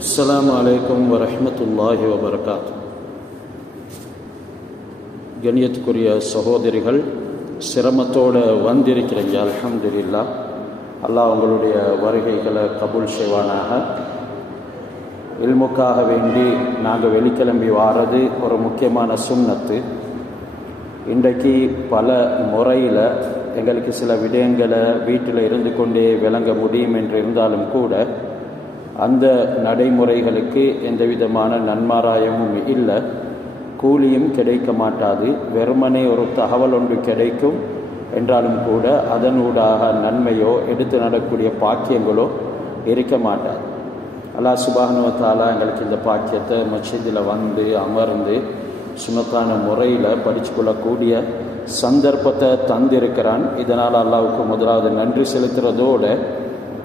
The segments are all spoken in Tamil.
அஸ்ஸலாமு அலைக்கும் வரஹ்மத்துல்லாஹி வபரகாத்து. கண்ணியத்துக்குரிய சகோதரிகள், சிரமத்தோடு வந்திருக்கிறீங்க. அல்ஹம்துலில்லாஹ். அல்லாஹ் உங்களுடைய வருகைகளை கபூல் செய்வானாக. இல்முக்காக வேண்டி நாங்கள் வெளிக்கிளம்பி வாரது ஒரு முக்கியமான சுன்னத்து. இன்றைக்கு பல முறையில் எங்களுக்கு சில விடயங்களை வீட்டில் இருந்து கொண்டே விளங்க முடியும் என்று இருந்தாலும் கூட அந்த நடைமுறைகளுக்கு எந்த விதமான நன்மாராயமும் இல்லை, கூலியும் கிடைக்க மாட்டாது. வெறுமனே ஒரு தகவல் ஒன்று கிடைக்கும் என்றாலும் கூட அதனூடாக நன்மையோ எடுத்து நடக்கூடிய பாக்கியங்களோ இருக்க மாட்டாது. அல்லாஹ் சுப்ஹானஹு வ தஆலா எங்களுக்கு இந்த பாக்கியத்தை மஸ்ஜிதில் வந்து அமர்ந்து சுன்னத்தான முறையில் படித்து கொள்ளக்கூடிய சந்தர்ப்பத்தை தந்திருக்கிறான். இதனால் அல்லாஹ்வுக்கு முதலாவது நன்றி செலுத்துறதோடு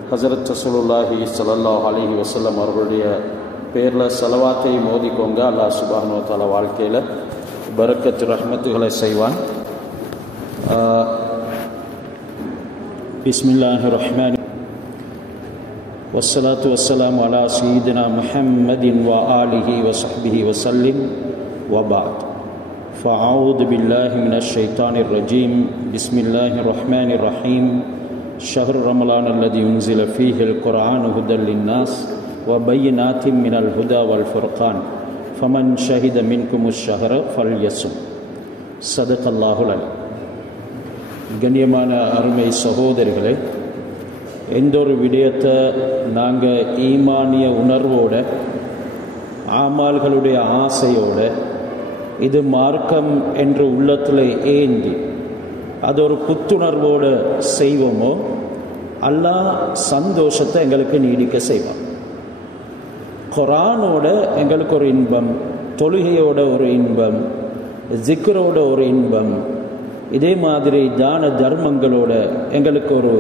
ஹஸரத் ரசூலுல்லாஹி ஸல்லல்லாஹு அலைஹி வஸல்லம் அவர்களுடைய பேரில் ஸலவாத்தை மோதிக்கோங்க. அல்லாஹ் சுப்ஹானஹு வ தஆலா வாழ்க்கையில் பரக்கத்து ரஹ்மத்துகளை செய்வான். பிஸ்மில்லாஹிர் ரஹ்மானிர் வஸ்ஸலாத்து வஸ்ஸலாமு அலா சய்யிதினா முஹம்மதின் வ ஆலிஹி வ ஸஹ்பிஹி வ ஸல்லிம் வ பஅத். ஃபஅஊது பில்லாஹி மினஷ் ஷைத்தானிர் ரஜீம். பிஸ்மில்லாஹிர் ரஹ்மானிர் ரஹீம். ஷஹ்ரு ரமலான் அல்லதி உன்ஸில ஃபீஹில் குர்ஆனு ஹுதல் லின்னாஸ் வ பையினாத்தின் மினல் ஹுதா வல் ஃபுர்கான் ஃபமன் ஷஹித மின்குமுஷ் ஷஹ்ர ஃபல்யஸும். ஸதகல்லாஹுல் அலீம். கண்ணியமான அருமை சகோதரிகளே, எந்த ஒரு விடயத்தை நாங்கள் ஈமானிய உணர்வோட ஆமால்களுடைய ஆசையோட இது மார்க்கம் என்று உள்ளத்தில் ஏந்தி அது ஒரு புத்துணர்வோடு செய்வோமோ அல்லாஹ் சந்தோஷத்தை எங்களுக்கு நீடிக்க செய்வான். குர்ஆனோட எங்களுக்கு ஒரு இன்பம், தொழுகையோட ஒரு இன்பம், ஜிக்ரோட ஒரு இன்பம், இதே மாதிரி தான தர்மங்களோட எங்களுக்கு ஒரு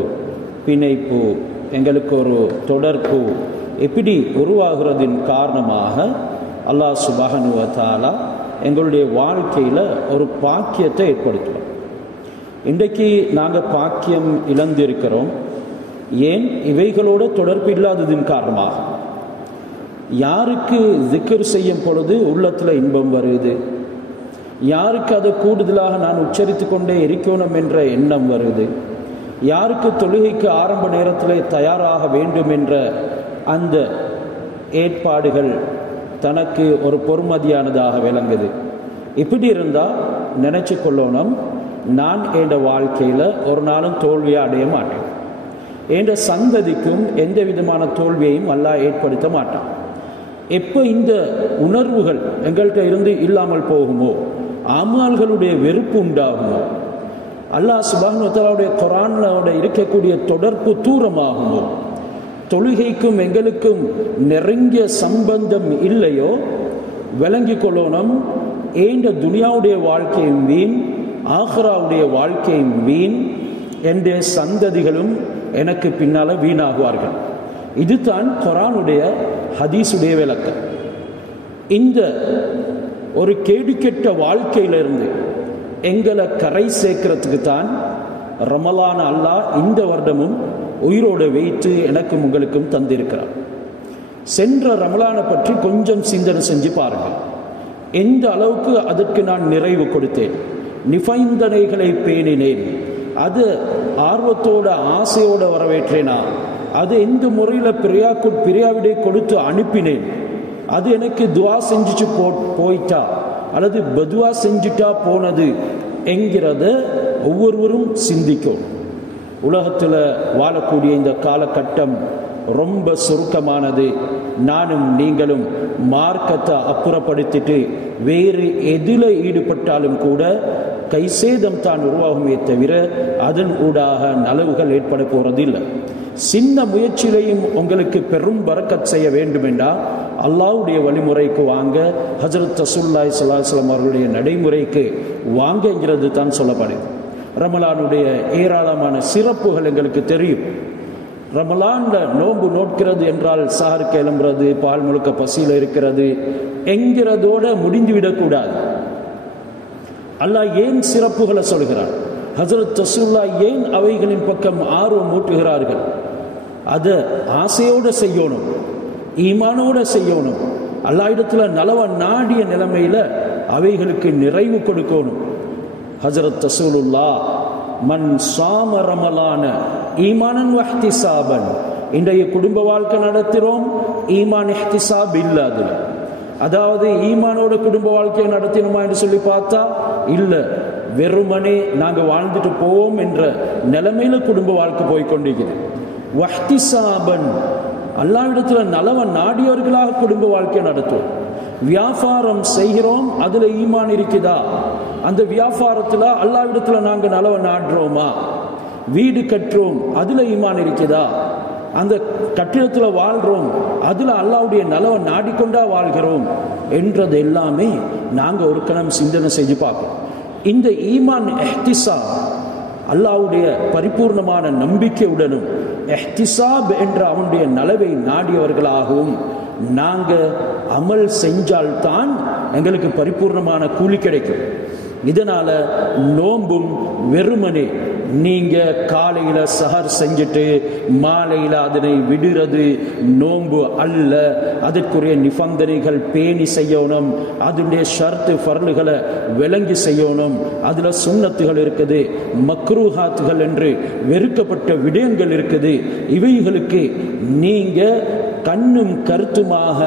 பிணைப்பு, எங்களுக்கு ஒரு தொடர்பு எப்படி உருவாகிறதின் காரணமாக அல்லாஹ் சுப்ஹானஹு வ தஆலா எங்களுடைய வாழ்க்கையில் ஒரு பாக்கியத்தை ஏற்படுத்துவோம். இன்றைக்கு நாங்கள் பாக்கியம் இழந்திருக்கிறோம். ஏன்? இவைகளோடு தொடர்பு இல்லாததின் காரணமாக. யாருக்கு ஜிக்ர் செய்யும் பொழுது உள்ளத்தில் இன்பம் வருது, யாருக்கு அதை கூடுதலாக நான் உச்சரித்து கொண்டே இருக்கணும் என்ற எண்ணம் வருது, யாருக்கு தொழுகைக்கு ஆரம்ப நேரத்தில் தயாராக வேண்டும் என்ற அந்த ஏற்பாடுகள் தனக்கு ஒரு பொறுமதியானதாக விளங்குது. இப்படி இருந்தால் நினச்சி கொள்ளணும், நான் என் வாழ்க்கையில் ஒரு நாளும் தோல்வியை அடைய மாட்டேன், என் சந்ததிக்கும் எந்த விதமான தோல்வியையும் அல்லாஹ் ஏற்படுத்த மாட்டான். எப்போ இந்த உணர்வுகள் எங்கள்கிட்ட இருந்து இல்லாமல் போகுமோ, ஆமால்களுடைய வெறுப்பு உண்டாகுமோ, அல்லாஹ் சுப்ஹானஹு வ தஆலாவுடைய குர்ஆனோட இருக்கக்கூடிய தொடர்பு தூரமாகுமோ, தொழுகைக்கும் எங்களுக்கும் நெருங்கிய சம்பந்தம் இல்லையோ, விளங்கி கொள்ளணும், ஏண்ட துனியாவுடைய வாழ்க்கையும் வீண், ஆஹிராவுடைய வாழ்க்கையும் வீண், என்ற சந்ததிகளும் எனக்கு பின்னால் வீணாகுவார்கள். இதுதான் குர்ஆனுடைய ஹதீஸுடைய விளக்கம். இந்த ஒரு கேடுகெட்ட வாழ்க்கையிலிருந்து எங்களை கரை சேர்க்கிறதுக்கு தான் ரமலான் அல்லாஹ் இந்த வருடமும் உயிரோடு வைத்து எனக்கும் உங்களுக்கும் தந்திருக்கிறார். சென்ற ரமலானை பற்றி கொஞ்சம் சிந்தனை செஞ்சு பாருங்கள். எந்த அளவுக்கு அதற்கு நான் நிறைவு கொடுத்தேன், நிபந்தனைகளை பேணினேன், அது ஆர்வத்தோட ஆசையோடு வரவேற்றேனா, அது எந்த முறையில் பிரியாவிடை கொடுத்து அனுப்பினேன், அது எனக்கு துவா செஞ்சுச்சு போயிட்டா அல்லது பதுவா செஞ்சுட்டா போனது என்கிறத ஒவ்வொருவரும் சிந்திக்கும். உலகத்தில் வாழக்கூடிய இந்த காலகட்டம் ரொம்ப சுருக்கமானது. நானும் நீங்களும் மார்க்கத்தை அப்புறப்படுத்திட்டு வேறு எதில் ஈடுபட்டாலும் கூட கைசேதம் தான் உருவாகுமே தவிர அதன் ஊடாக நலவுகள் ஏற்பட போறதில்லை. சின்ன முயற்சியிலையும் உங்களுக்கு பெரும் பரக்கத் செய்ய வேண்டும் என்றால் அல்லாஹ்வுடைய வழிமுறைக்கு வாங்க, ஹஜ்ரத் ரசூலுல்லாஹி ஸல்லல்லாஹு அலைஹி வஸல்லம் அவர்களுடைய நடைமுறைக்கு வாங்கங்கிறது தான் சொல்லப்படுது. ரமலானுடைய ஏராளமான சிறப்புகள் எங்களுக்கு தெரியும். ரமலான்ல நோன்பு நோட்கிறது என்றால் சஹர் கிளம்புறது, பால் முழுக்க பசியில் இருக்கிறது என்கிறதோட முடிந்துவிடக்கூடாது. அல்லாஹ் ஏன் சிறப்புகளை சொல்கிறார், ஹஜ்ரத் ரசூலுல்லாஹ் ஏன் அவைகளின் பக்கம் ஆர்வம் ஊட்டுகிறார்கள், அதை ஆசையோடு செய்யணும். ஈமானோட செய்யணும். அல்லாஹ் இடத்துல நலவ நாடிய நிலைமையில அவைகளுக்கு நிறைவு கொடுக்கணும். ஹஜ்ரத் ரசூலுல்லாஹ் மன் சாம ரமலான ஈமானன் வஹ்திசாபன். இன்றைய குடும்ப வாழ்க்கை நடத்துகிறோம், ஈமான் இஹ்திசாப் இல்லாது. அதாவது ஈமானோட குடும்ப வாழ்க்கையை நடத்தினோமா என்று சொல்லி பார்த்தா இல்லை, வெறுமனே நாங்கள் வாழ்ந்துட்டு போவோம் என்ற நிலைமையில குடும்ப வாழ்க்கை போய்கொண்டிருக்கிறது. வஹ்திசாபன், அல்லாஹ்விடத்துல நலவ நாடியவர்களாக குடும்ப வாழ்க்கையை நடத்துவோம். வியாபாரம் செய்கிறோம், அதுல ஈமான் இருக்குதா? அந்த வியாபாரத்துல அல்லாஹ்விடத்துல நாங்க நலவ நாடுறோமா? வீடு கட்டுறோம், அதுல ஈமான் இருக்குதா? அந்த கட்டிடத்துல வாழ்றோம், அதுல அல்லாஹ்வுடைய நலவ நாடிக்கொண்டா வாழ்கிறோம் என்றது எல்லாமே நாங்க ஒரு கணம் சிந்தனை செஞ்சு பார்ப்போம். இந்த ஈமான் இஹ்திசாப், அல்லாஹ்வுடைய பரிபூர்ணமான நம்பிக்கையுடனும் இஹ்திசாப் என்ற அவனுடைய நலவை நாடியவர்களாகவும் நாங்க அமல் செஞ்சால்தான் எங்களுக்கு பரிபூர்ணமான கூலி கிடைக்கும். இதனால நோன்பும் வெறுமனே நீங்க காலையில சஹர் செஞ்சுட்டு மாலையில அதனை விடுறது நோன்பு அல்ல. அதற்குரிய நிபந்தனைகள் பேணி செய்யணும், அதனுடைய ஷர்த்து ஃபர்லுகளை விளங்கி செய்யணும். அதுல சுன்னத்துகள் இருக்குது, மக்ரூஹாத்துகள் என்று வெறுக்கப்பட்ட விடயங்கள் இருக்குது. இவைகளுக்கு நீங்க கண்ணும் கருத்துமாக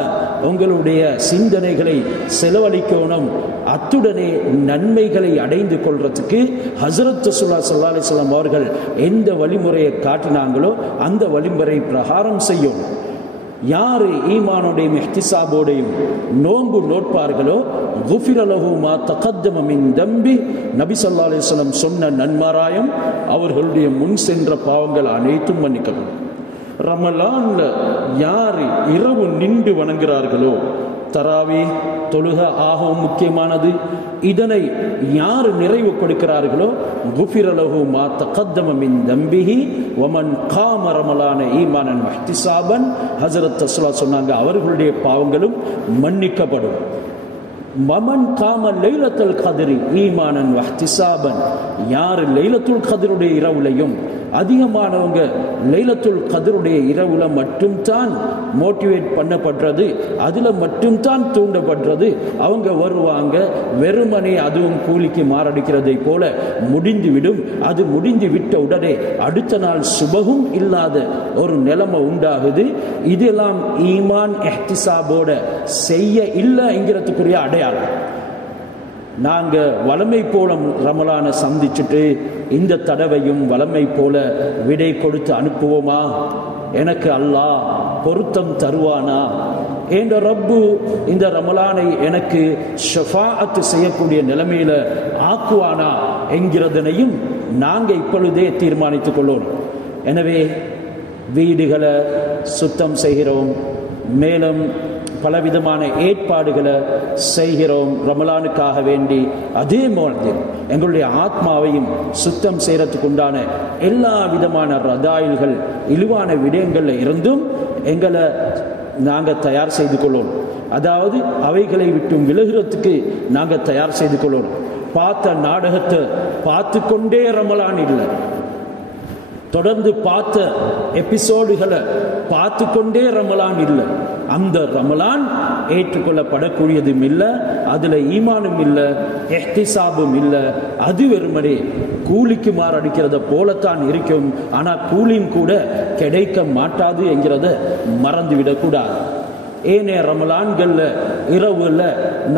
உங்களுடைய சிந்தனைகளை செலவழிக்கணும். அத்துடனே நன்மைகளை அடைந்து கொள்றதுக்கு ஹஜ்ரத் ரசூலுல்லாஹி ஸல்லல்லாஹு அலைஹி வஸல்லம் அவர்கள் எந்த வழிமுறையை காட்டினாங்களோ அந்த வழிமுறை பிரகாரம் செய்யும். யாரு ஈமானோடையும் இஹ்திசாபோடையும் நோன்பு நோட்பார்களோ குஃபிர லஹு மா தகத்தம மின் தம்பி, நபி ஸல்லல்லாஹு அலைஹி வஸல்லம் சொன்ன நன்மாராயம் அவர்களுடைய முன் சென்ற பாவங்கள் அனைத்தும் மன்னிக்கப்படும். ரமலான்ல யாரு இரவு நின்று வணங்குகிறார்களோ, தராவி தொழுக ஆகவும் முக்கியமானது, இதனை யார் நிறைவுபடுத்துகிறார்களோ குஃபிர லஹு மா தகத்தம மின் தம்பிஹி வமன் காம ரமலான ஈமானன் வஹ்திசாபன். ஹஜ்ரத் ரசூலுல்லாஹ் சொன்னாங்க, அவர்களுடைய பாவங்களும் மன்னிக்கப்படும். மமன் காம லைலத்துல் கத்ரி ஈமானன் வஹ்திசாபன், யார் லைலத்துல் கத்ருடைய இரவுலையும், அதிகமானவங்க லைலத்துல் கத்ருடைய இரவுல மட்டும்தான் மோட்டிவேட் பண்ணப்படுறது, அதுல மட்டும்தான் தூண்டப்படுறது. அவங்க வருவாங்க, வெறுமனே அதுவும் கூலிக்கு மாரடிக்கிறதை போல முடிந்துவிடும். அது முடிந்து விட்ட உடனே அடுத்த நாள் சுபகும் இல்லாத ஒரு நிலைமை உண்டாகுது. இதெல்லாம் ஈமான் இஹ்திசாபோட செய்ய இல்லை என்கிறதுக்குரிய அடையாளம். நாங்க வளமை போல ரமலானை சந்திச்சுட்டு இந்த தடவையும் வளமை போல விடை கொடுத்து அனுப்புவோமா? எனக்கு அல்லாஹ் பொருத்தம் தருவானா? என்ற ரப்பு இந்த ரமலானை எனக்கு ஷஃபாஅத் செய்யக்கூடிய நிலைமையில ஆக்குவானா என்கிறதனையும் நாங்க இப்பொழுதே தீர்மானித்துக் கொள்ளணும். எனவே வீடுகளை சுத்தம் செய்கிறோம், மேலும் பலவிதமான ஏற்பாடுகளை செய்கிறோம் ரமலானுக்காக வேண்டி. அதே மாதிரி எங்களுடைய ஆத்மாவையும் சுத்தம் செய்யறதுக்கு உண்டான எல்லா விதமான ரதாயில்கள் இழிவான விடயங்கள்ல இருந்தும் எங்களை நாங்கள் தயார் செய்து கொள்ளணும். அதாவது அவைகளை விட்டு விலகிறதுக்கு நாங்கள் தயார் செய்து கொள்ளணும். பார்த்த நாடகத்தை பார்த்து கொண்டே ரமலான் இல்லை, தொடர்ந்து பார்த்த எபிசோடுகளை பார்த்து கொண்டே ரமலான் இல்லை. அந்த ரமலான் ஏற்றுக்கொள்ளப்படக்கூடியதும் இல்லை, அதுல ஈமானும் இல்லை, இஹ்திசாபும் இல்லை. அது வெறுமனே கூலிக்கு மாறடிக்கிறத போலத்தான் இருக்கும். ஆனா கூலியும் கூட கிடைக்க மாட்டாது என்கிறத மறந்துவிடக்கூடாது. ஏனே ரமலான்கள்ல இரவுல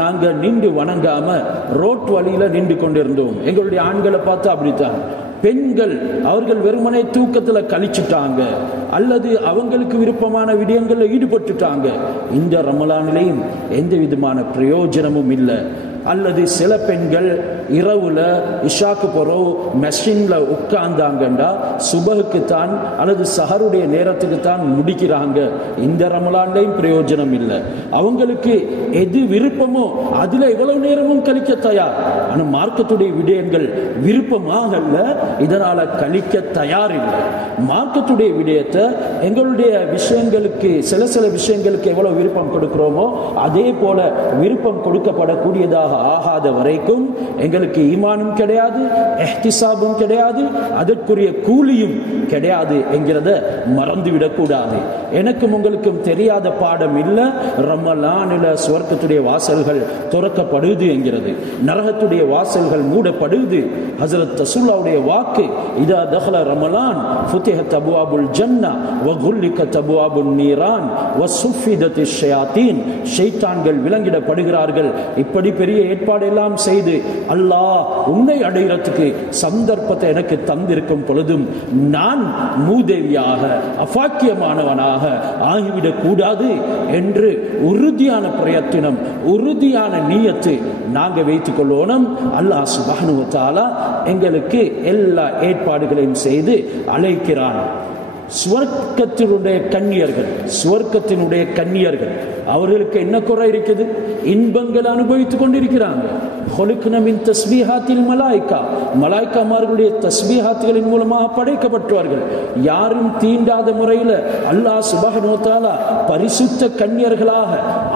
நாங்க நின்று வணங்காம ரோட் வழியில நின்று கொண்டிருந்தோம். எங்களுடைய ஆண்களை பார்த்து அப்படித்தான். பெண்கள் அவர்கள் வெறுமனே தூக்கத்துல கழிச்சுட்டாங்க, அல்லது அவங்களுக்கு விருப்பமான விடயங்கள்ல ஈடுபட்டுட்டாங்க. இந்த ரமலானிலையும் எந்த விதமான பிரயோஜனமும் இல்லை. அல்லது சில பெண்கள் இரவுல இஷாக்கு போறோம் மெஷின்ல உட்கார்ந்தாங்கண்டா சுபகுக்கு தான் அல்லது சஹருடைய நேரத்துக்கு தான் முடிக்கிறாங்க. இந்த ரமலான்லையும் பிரயோஜனம் இல்லை. அவங்களுக்கு எது விருப்பமோ அதுல எவ்வளவு நேரமும் கழிக்க தயார். ஆனா மார்க்கத்துடைய விடயங்கள் விருப்பமாகல, இதனால கழிக்க தயார் இல்லை. மார்க்கத்துடைய விடயத்தை எங்களுடைய விஷயங்களுக்கு சில விஷயங்களுக்கு எவ்வளவு விருப்பம் கொடுக்கிறோமோ அதே போல விருப்பம் கொடுக்கப்படக்கூடியதாக ஆகாத வரைக்கும் எங்களுக்கு ஈமானும் கிடையாது, இஹ்திசாபும் கிடையாது, அதற்குரிய கூலியும் கிடையாது என்கிறத மறந்துவிடக் கூடாது. எனக்கும் உங்களுக்கும் தெரியாத பாடம் இல்லை. ரமலானில சுவர்க்கத்துடைய வாசல்கள் திறக்கப்படுது என்கிறது, நரகத்துடைய வாசல்கள் மூடப்படுது. ஹஜ்ரத் ரசூலுல்லாஹ்வுடைய வாக்கு, இதா தஹல ரமலான் ஃபுதிஹத் அப்வாபுல் ஜன்னah வ குல்லிகத் அப்வாபுன் நீரான் வ சுஃபிதத்திஷ் ஷயாத்தீன். ஷைத்தான்கள் விலங்கிடப்படுகிறார்கள். இப்படி பெரிய ஏற்பாடு எல்லாம் செய்து அல்லாஹ் உன்னை அடைகிறதுக்கு சந்தர்ப்பத்தை எனக்கு தந்திருக்கும் பொழுதும் நான் மூதேவியாக அபாக்கியமானவனாக ஆகிவிடக் கூடாது என்று உறுதியான பிரயத்தனம், உறுதியான நியத்து நாங்க வைத்துக் கொள்ளணும். அல்லாஹ் சுப்ஹானஹு வ தஆலா எங்களுக்கு எல்லா ஏற்பாடுகளையும் செய்து அழைக்கிறான். சுவர்க்கத்தினுடைய கன்னியர்கள் அவர்களுக்கு என்ன குறை இருக்குது? இன்பங்கள் அனுபவித்துக் கொண்டிருக்கிறாங்க. மலாய்க்காமார்களுடைய தஸ்பீஹாத்துகளின் மூலமாக படைக்கப்பட்டவர்கள். யாரும் தீண்டாத முறையில் அல்லாஹ் சுப்ஹானஹு வ தஆலா பரிசுத்த கன்னியர்களாக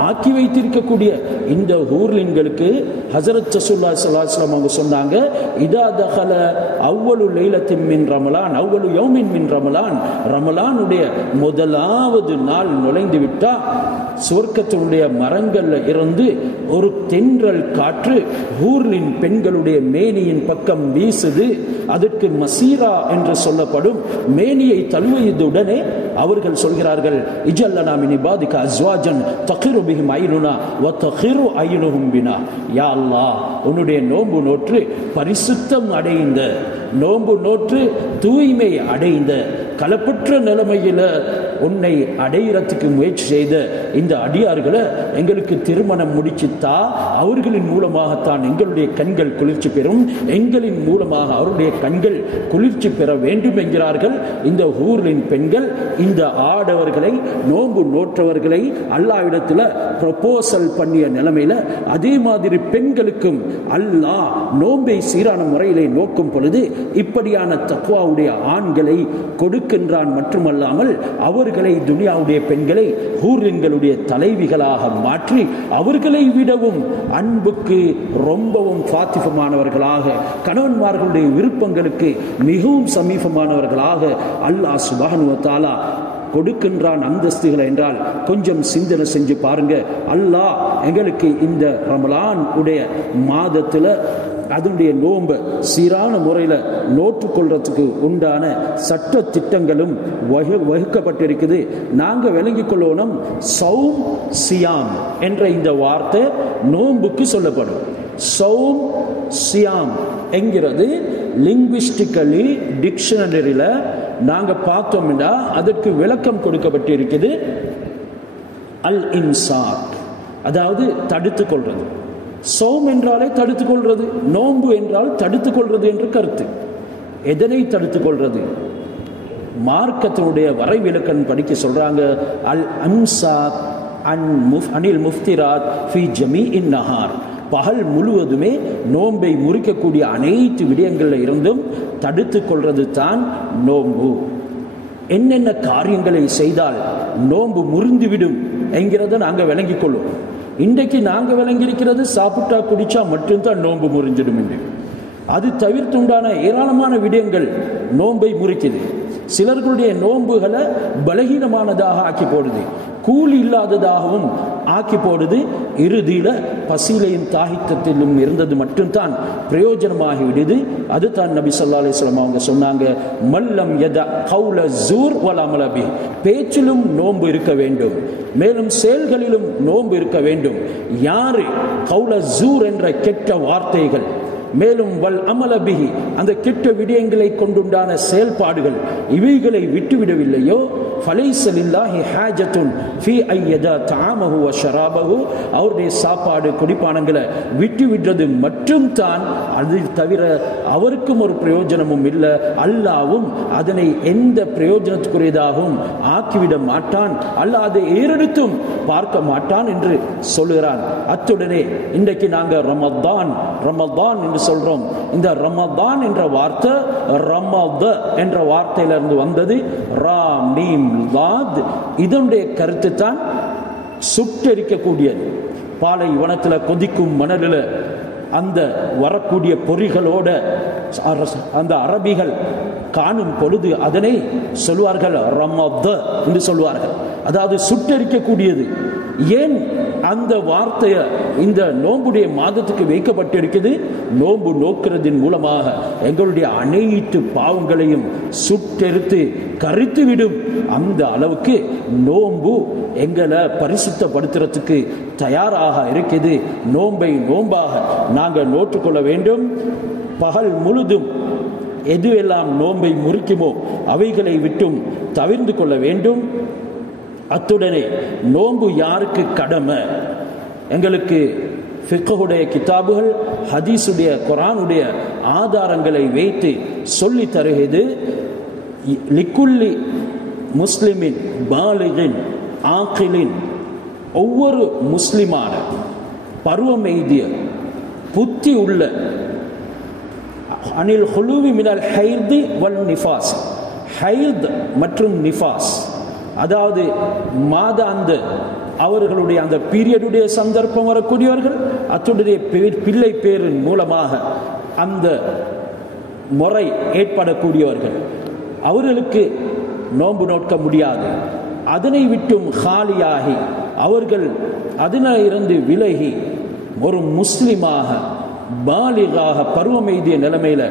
ஆக்கி வைத்திருக்கக்கூடிய இந்த ஹூர்லின்களுக்கு ஹஜ்ரத் ரசூலுல்லாஹி ஸல்லல்லாஹு அலைஹி வஸல்லம் அவங்க சொன்னாங்க, இதா தஹல அவ்வலு லைலத்தின் மின் ரமலான் அவ்வலு யௌமின் மின் ரமலான், ரமலானுடைய முதலாவது நாள் நுழைந்து விட்டா சுவர்க்கத்தினுடைய மரங்கள்ல இருந்து ஒரு தென்றல் காற்று ஹூர்லின் பெண்களுடைய மேனியின் பக்கம் வீசுது. அதற்கு மசீரா என்று சொல்லப்படும். மேனியை தழுவியதுடனே அவர்கள் சொல்கிறார்கள், இஜல்லனா மின் இபாதிக அஸ்வாஜன் தகிரு பிஹிம் ஐனுனா வ தகிரு ஐனுஹும் பினா. யா அல்லாஹ், உன்னுடைய நோன்பு நோற்று பரிசுத்தம் அடைந்த, நோன்பு நோற்று தூய்மை அடைந்த, களப்பற்ற நிலைமையில உன்னை அடையிறதுக்கு முயற்சி செய்த இந்த அடியார்களை எங்களுக்கு திருமணம் முடிச்சுத்தா, அவர்களின் மூலமாகத்தான் எங்களுடைய கண்கள் குளிர்ச்சி பெறும், எங்களின் மூலமாக அவருடைய கண்கள் குளிர்ச்சி பெற வேண்டும் என்கிறார்கள். இந்த ஊரின் பெண்கள் இந்த ஆடவர்களை, நோன்பு நோற்றவர்களை அல்லாஹ்விடத்தில் ப்ரொபோசல் பண்ணிய நிலைமையில அதே மாதிரி பெண்களுக்கும் அல்லாஹ் நோன்பை சீரான முறையிலே நோக்கும் பொழுது இப்படியான தக்வாவுடைய ஆண்களை கொடுக்கின்றான். மட்டுமல்லாமல் அவர்களை, துனியாவுடைய பெண்களை ஹூர்லின்களுடைய தலைவிகளாக மாற்றி அவர்களை விடவும் அன்புக்கு ரொம்பவும் பாத்திபமானவர்களாக, கணவன்மார்களுடைய விருப்பங்களுக்கு மிகவும் சமீபமானவர்களாக அல்லாஹ் சுப்ஹானஹு வ தஆலா கொடுக்கின்றான் அந்தஸ்துகள் என்றால் கொஞ்சம் சிந்தனை செஞ்சு பாருங்க. அல்லாஹ் எங்களுக்கு இந்த ரமலான் உடைய மாதத்துல அதனுடைய நோன்பை சீரான முறையில் நோற்றுக்கொள்றதுக்கு உண்டான சட்ட திட்டங்களும் வகுக்கப்பட்டிருக்குது. நாங்கள் விளங்கிக் கொள்ளணும். சௌம் சியாம் என்ற இந்த வார்த்தை நோன்புக்கு சொல்லப்படும். சௌம் சியாம் என்கிறது லிங்குவிஸ்டிக்கலி டிக்ஷனரியில் நாங்கள் பார்த்தோம்னா அதற்கு விளக்கம் கொடுக்கப்பட்டிருக்குது. அல் இன்சாக், அதாவது தடுத்து கொள்றது. சௌம் என்றாலே தடுத்துக் கொள்றது, நோன்பு என்றால் தடுத்துக் கொள்றது என்று கருத்து. எதனை தடுத்துக் கொள்றது? மார்க்கத்தினுடைய வரைவிலக்கணம் படிக்க சொல்றாங்க, அல் அம்சாக் அனில் முஃப்திராத் ஃபி ஜமீஇன் நஹார், பகல் முழுவதுமே நோன்பை முறிக்கக்கூடிய அனைத்து விடயங்களில் இருந்தும் தடுத்துக் கொள்றது தான் நோன்பு. என்னென்ன காரியங்களை செய்தால் நோன்பு முறிந்துவிடும் என்கிறத நாங்கள் விளங்கிக் கொள்வோம். இன்றைக்கு நாங்கள் விளங்கியிருக்கிறது சாப்பிட்டா குடிச்சா மட்டும்தான் நோன்பு முறிஞ்சிடும் என்று. அது தவிர்த்துண்டான ஏராளமான விடயங்கள் நோன்பை முறிக்குது. சிலர்களுடைய நோன்புகளை பலகீனமானதாக ஆக்கி போடுது, கூலி இல்லாததாகவும் ஆக்கி போடுது. இறுதியில பசியிலையும் தாகித்தத்திலும் இருந்தது மட்டும்தான் பிரயோஜனமாகி விடுது. அதுதான் நபி ஸல்லல்லாஹு அலைஹி வஸல்லம் அவங்க சொன்னாங்க, மல்லம் யத கௌல ஸூர் வல் அமல பிஹி, பேச்சிலும் நோன்பு இருக்க வேண்டும், மேலும் செயல்களிலும் நோன்பு இருக்க வேண்டும். யாரு கௌல ஸூர் என்ற கெட்ட வார்த்தைகள், மேலும் வல் அமல பிஹி அந்த கெட்ட விடயங்களை கொண்டுண்டான செயல்பாடுகள், இவைகளை விட்டுவிடவில்லையோ ஃபலைஸ லில்லாஹி ஹாஜத்துன் ஃபீ ஐயதா தஆமஹு வ ஷராபஹு, அவருடைய சாப்பாடு குடிப்பானங்களை விட்டு விடுறது மட்டும் தான். அது தவிர அவருக்கும் ஒரு பிரயோஜனமும் இல்லை. அல்லாவும் அதனை எந்த பிரயோஜனத்துக்குரியதாகவும் ஆக்கிவிட மாட்டான். அல்லாஹ் அதை ஏறெடுத்தும் பார்க்க மாட்டான் என்று சொல்லுகிறான். அத்துடனே இன்றைக்கு நாங்கள் ரமதான் என்று சொல்றோம். இந்த ரமதான் என்ற வார்த்தை ரமத என்ற வார்த்தையிலிருந்து வந்தது. ரா மீம் லாத், இதனுடைய கருத்து தான் சுட்டெரிக்கக்கூடியது. பாலைவனத்தில் கொதிக்கும் மணலில் அந்த வரக்கூடிய பொறிகளோட அந்த அரபிகள் காணும் பொழுது அதனை சொல்வார்கள் ரமத என்று சொல்வார்கள், அதாவது சுட்டரிக்கக்கூடியது. ஏன் அந்த வார்த்தைய இந்த நோம்புடைய மாதத்துக்கு வைக்கப்பட்டிருக்கிறது? நோம்பு நோக்கிறதின் மூலமாக எங்களுடைய அனைத்து பாவங்களையும் சுட்டெடுத்து கரித்து விடும். அந்த அளவுக்கு நோம்பு எங்களை பரிசுத்தப்படுத்துறதுக்கு தயாராக இருக்குது. நோம்பை நோம்பாக நாங்கள் நோற்றுக்கொள்ள வேண்டும். பகல் முழுதும் எதுவெல்லாம் நோம்பை முறிக்குமோ அவைகளை விட்டும் தவிர்ந்து கொள்ள வேண்டும். அத்துடனே நோன்பு யாருக்கு கடமை? எங்களுக்கு ஃபிக்ஹுடைய கிதாபுகள், ஹதீஸுடைய, குர்ஆனுடைய ஆதாரங்களை வைத்து சொல்லி தருகிறது. லிக்குல்லி முஸ்லிமின் பாலிகின் ஆகிலின், ஒவ்வொரு முஸ்லிமான பருவம் எய்திய புத்தி உள்ள, அனில் ஹுலூவி மினல் ஹைதி வல் நிஃபாஸ், ஹைத் மற்றும் நிஃபாஸ், அதாவது மாதாந்த அவர்களுடைய அந்த பீரியடுடைய சந்தர்ப்பம் வரக்கூடியவர்கள், அத்துடைய பிள்ளை பேரின் மூலமாக அந்த முறை ஏற்படக்கூடியவர்கள், அவர்களுக்கு நோன்பு நோக்க முடியாது. அதனை விட்டும் காலியாகி அவர்கள் அதனிலிருந்து விலகி ஒரு முஸ்லிமாக பாலிகாக பருவம் எய்திய நிலைமையில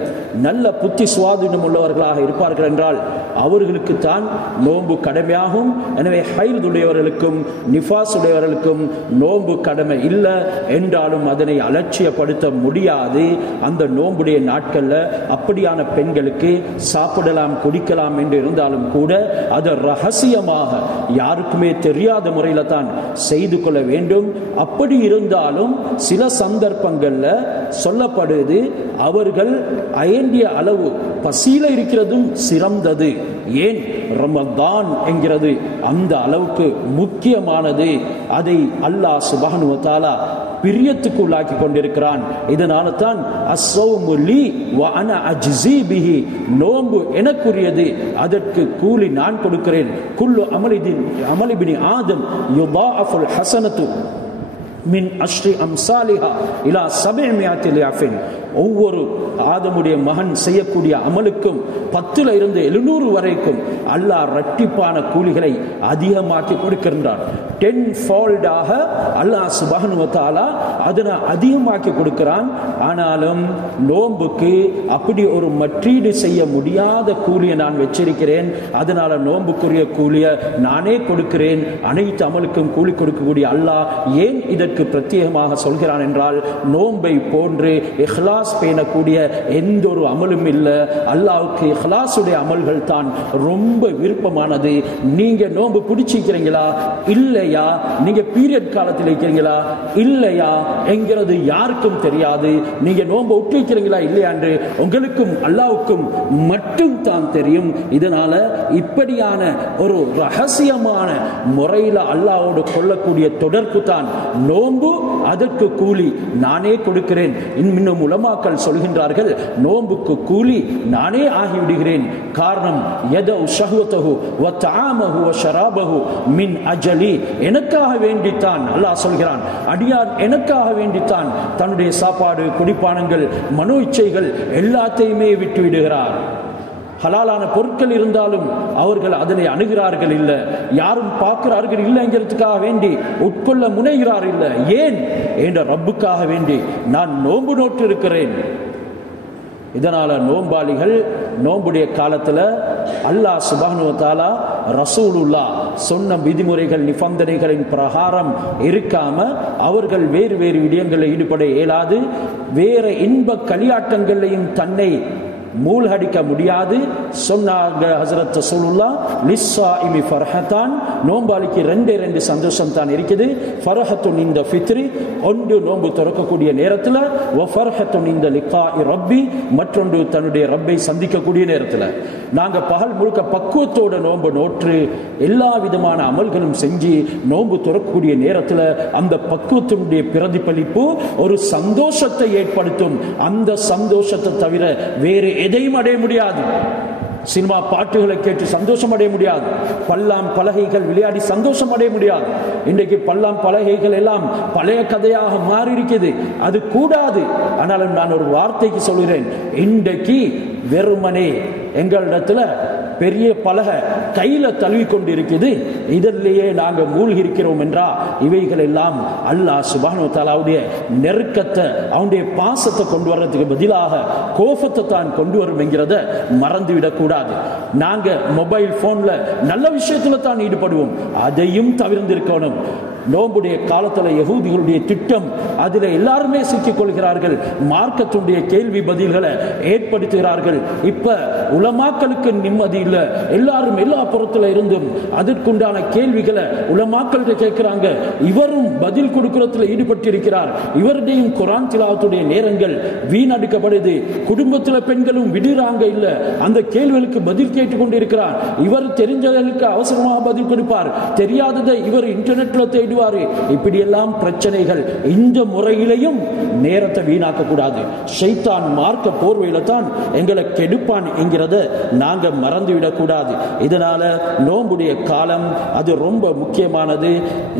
நல்ல புத்தி சுவாதீனம் உள்ளவர்களாக இருப்பார்கள் என்றால் அவர்களுக்கு தான் நோன்பு கடமையாகும். எனவே ஹைத் உடையவர்களுக்கும் நிஃபாஸ் உடையவர்களுக்கும் நோன்பு கடமை இல்லை என்றாலும் அதனை அலட்சியப்படுத்த முடியாது. அந்த நோன்புடைய நாட்கள்ல அப்படியான பெண்களுக்கு சாப்பிடலாம், குடிக்கலாம் என்று இருந்தாலும் கூட அதை ரகசியமாக யாருக்குமே தெரியாத முறையில தான் செய்து கொள்ள வேண்டும். அப்படி இருந்தாலும் சில சந்தர்ப்பங்கள்ல சொல்லப்படுது, அவர்கள் அயண்டிய அளவு பசியில இருக்கிறதும் சிறந்தது. ஏன்? ரமதான் என்கிறது அந்த அளவுக்கு முக்கியமானது. அதை அல்லாஹ் சுப்ஹானஹு வ தஆலா பிரியத்துக்கு உள்ளாக்கி கொண்டிருக்கிறான். இதனால தான் அஸ்ஸௌமு லீ வ அனா அஜ்ஸீ பிஹி, நோன்பு எனக்குரியது, அதற்கு கூலி நான் கொடுக்கிறேன். குல்லு அமலி பினி ஆதம் யுதாஅஃபுல் ஹஸனத்து மின் அஷ்ரி அம்சாலிஹா இலா 700 லியாஃபின். ஒவ்வொரு ஆதமுடைய மகன் செய்யக்கூடிய அமலுக்கும் 10 இருந்து 700 வரைக்கும் அல்லாஹ் இரட்டிப்பான கூலிகளை அதிகமாக்கி கொடுக்கின்றான். 10-fold அல்லாஹ் சுப்ஹானஹு வ தஆலா அதனை அதிகமாக்கி கொடுக்கிறான். ஆனாலும் நோன்புக்கு அப்படி ஒரு மற்றீடு செய்ய முடியாத கூலியை நான் வச்சிருக்கிறேன். அதனால நோன்புக்குரிய கூலியை நானே கொடுக்கிறேன். அனைத்து அமலுக்கும் கூலி கொடுக்கக்கூடிய அல்லாஹ் ஏன் இதற்கு பிரத்யேகமாக சொல்கிறான் என்றால், நோன்பை போன்று இஹ்லாஸ் பேணக்கூடிய எந்த ஒரு அமலும் இல்லை. அல்லாஹ்வுக்கு இஹ்லாஸுடைய அமல்கள் தான் ரொம்ப விருப்பமானது. நீங்க நோன்பு பிடிச்சிக்கிறீங்களா இல்லையா, நீங்க பீரியட் காலத்தில் இருக்கிறீங்களா இல்லையா என்கிறது யாருக்கும் தெரியாது. நீங்க நோன்பு விட்டுக்கிறீங்களா இல்லையா என்று உங்களுக்கும் அல்லாஹ்வுக்கும் மட்டும் தான் தெரியும். இதனால இப்படியான ஒரு ரகசியமான முறையில் அல்லாஹ்வோடு கொள்ளக்கூடிய தொடர்பு தான் நோன்பு. அதற்கு கூலி நானே கொடுக்கிறேன். இன்னும் உலமாக்கள் சொல்கின்றார்கள், நோன்புக்கு கூலி நானே ஆகிவிடுகிறேன். காரணம், யதஉ ஷஹ்வதஹு வ தஆமஹு வ ஷராபஹு மின் அஜலி, எனக்காக வேண்டித்தான் அல்லாஹ் சொல்கிறான், அடியார் எனக்காக வேண்டித்தான் தன்னுடைய சாப்பாடு, குடிப்பானங்கள், மனோ இச்சைகள் எல்லாத்தையுமே விட்டு விடுகிறார். ஹலாலான பொருட்கள் இருந்தாலும் அவர்கள் அதனை அணுகிறார்கள் இல்லை, யாரும் பார்க்கிறார்கள் இல்லைங்கிறதுக்காக வேண்டி உட்கொள்ள முனைகிறார் இல்லை. ஏன்? என்ற ரப்புக்காக வேண்டி நான் நோன்பு நோட்டு இருக்கிறேன். இதனால நோம்பாளிகள் நோம்புடைய காலத்துல அல்லாஹ் சுப்ஹானஹு வ தஆலா ரசூலுல்லாஹ் சொன்ன விதிமுறைகள் நிபந்தனைகளின் பிரகாரம் இருக்காம அவர்கள் வேறு வேறு விடயங்களில் ஈடுபட இயலாது. வேற இன்ப களியாட்டங்களையும் தன்னை மூழ்கடிக்க முடியாது. சொன்னாங்க ஹஸரத் ரசூலுல்லாஹ், லிஸ்ஸாயிமி ஃபர்ஹதான், நோம்பாளிக்கு ரெண்டு சந்தோஷம் தான் இருக்குது. ஃபர்ஹத்துன் இந்த ஃபித்ரி, ஒன்று நோன்பு திறக்கக்கூடிய நேரத்தில், வ ஃபர்ஹத்துன் இந்த லிகாஇ ரப்பி, மற்றொன்று தன்னுடைய ரப்பை சந்திக்கக்கூடிய நேரத்தில். நாங்கள் பகல் முழுக்க பக்குவத்தோட நோன்பு நோற்று எல்லா விதமான அமல்களும் செஞ்சு நோன்பு திறக்கக்கூடிய நேரத்தில் அந்த பக்குவத்தினுடைய பிரதிபலிப்பு ஒரு சந்தோஷத்தை ஏற்படுத்தும். அந்த சந்தோஷத்தை தவிர வேறு எதையும் அடைய முடியாது. சினிமா பாட்டுகளை கேட்டு சந்தோஷம் அடைய முடியாது. பல்லாம் பலகைகள் விளையாடி சந்தோஷம் அடைய முடியாது. இன்றைக்கு பல்லாம் பலகைகள் எல்லாம் பழைய கதையாக மாறி இருக்குது. அது கூடாது. ஆனாலும் நான் ஒரு வார்த்தைக்கு சொல்கிறேன், இன்றைக்கு வெறுமனே எங்களிடத்துல பெரிய பலகை கையில தழுவி கொண்டிருக்குது, இதிலேயே நாங்கள் மூழ்கி இருக்கிறோம் என்றா இவைகள் எல்லாம் அல்லாஹ் சுப்ஹானஹு வ தஆலாவுடைய நெருக்கத்தை, அவனுடைய பாசத்தை கொண்டு வர்றதுக்கு பதிலாக கோபத்தை தான் கொண்டு வரும் என்கிறத மறந்துவிடக் கூடாது. நாங்க மொபைல் போன்ல நல்ல விஷயத்துல தான் ஈடுபடுவோம், அதையும் தவிர்த்திருக்கணும். நோம்புடைய காலத்துல யகூதிகளுடைய திட்டம், அதுல எல்லாருமே சிக்கிக் கொள்கிறார்கள். மார்க்கத்துடைய கேள்வி பதில்களை ஏற்படுத்துகிறார்கள். இப்ப உலமாக்களுக்கு நிம்மதி இல்ல. எல்லாரும் எல்லா புறத்துல இருந்தும் அதற்குண்டான கேள்விகளை உலமாக்கள் கேட்கிறாங்க. இவரும் பதில் கொடுக்கிறதுல ஈடுபட்டிருக்கிறார். இவருடையும் குர்ஆன் திலாவத்துடைய நேரங்கள் வீணடிக்கப்படுது. குடும்பத்துல பெண்களும் விடுறாங்க இல்ல, அந்த கேள்விகளுக்கு பதில் கேட்டுக் கொண்டிருக்கிறார். இவர் தெரிஞ்சவர்களுக்கு அவசரமாக பதில் கொடுப்பார், தெரியாததை இவர் இன்டர்நெட்ல தேடுவாரு. இப்படி எல்லாம் பிரச்சனைகள். இந்த முறையிலையும் நேரத்தை வீணாக்க கூடாது. ஷைத்தான் மார்க்க போர்வையில தான் எங்களை கெடுப்பான் என்கிறத நாங்க மறந்துவிடக் கூடாது. இதனால நோம்புடைய காலம் அது ரொம்ப முக்கியமானது.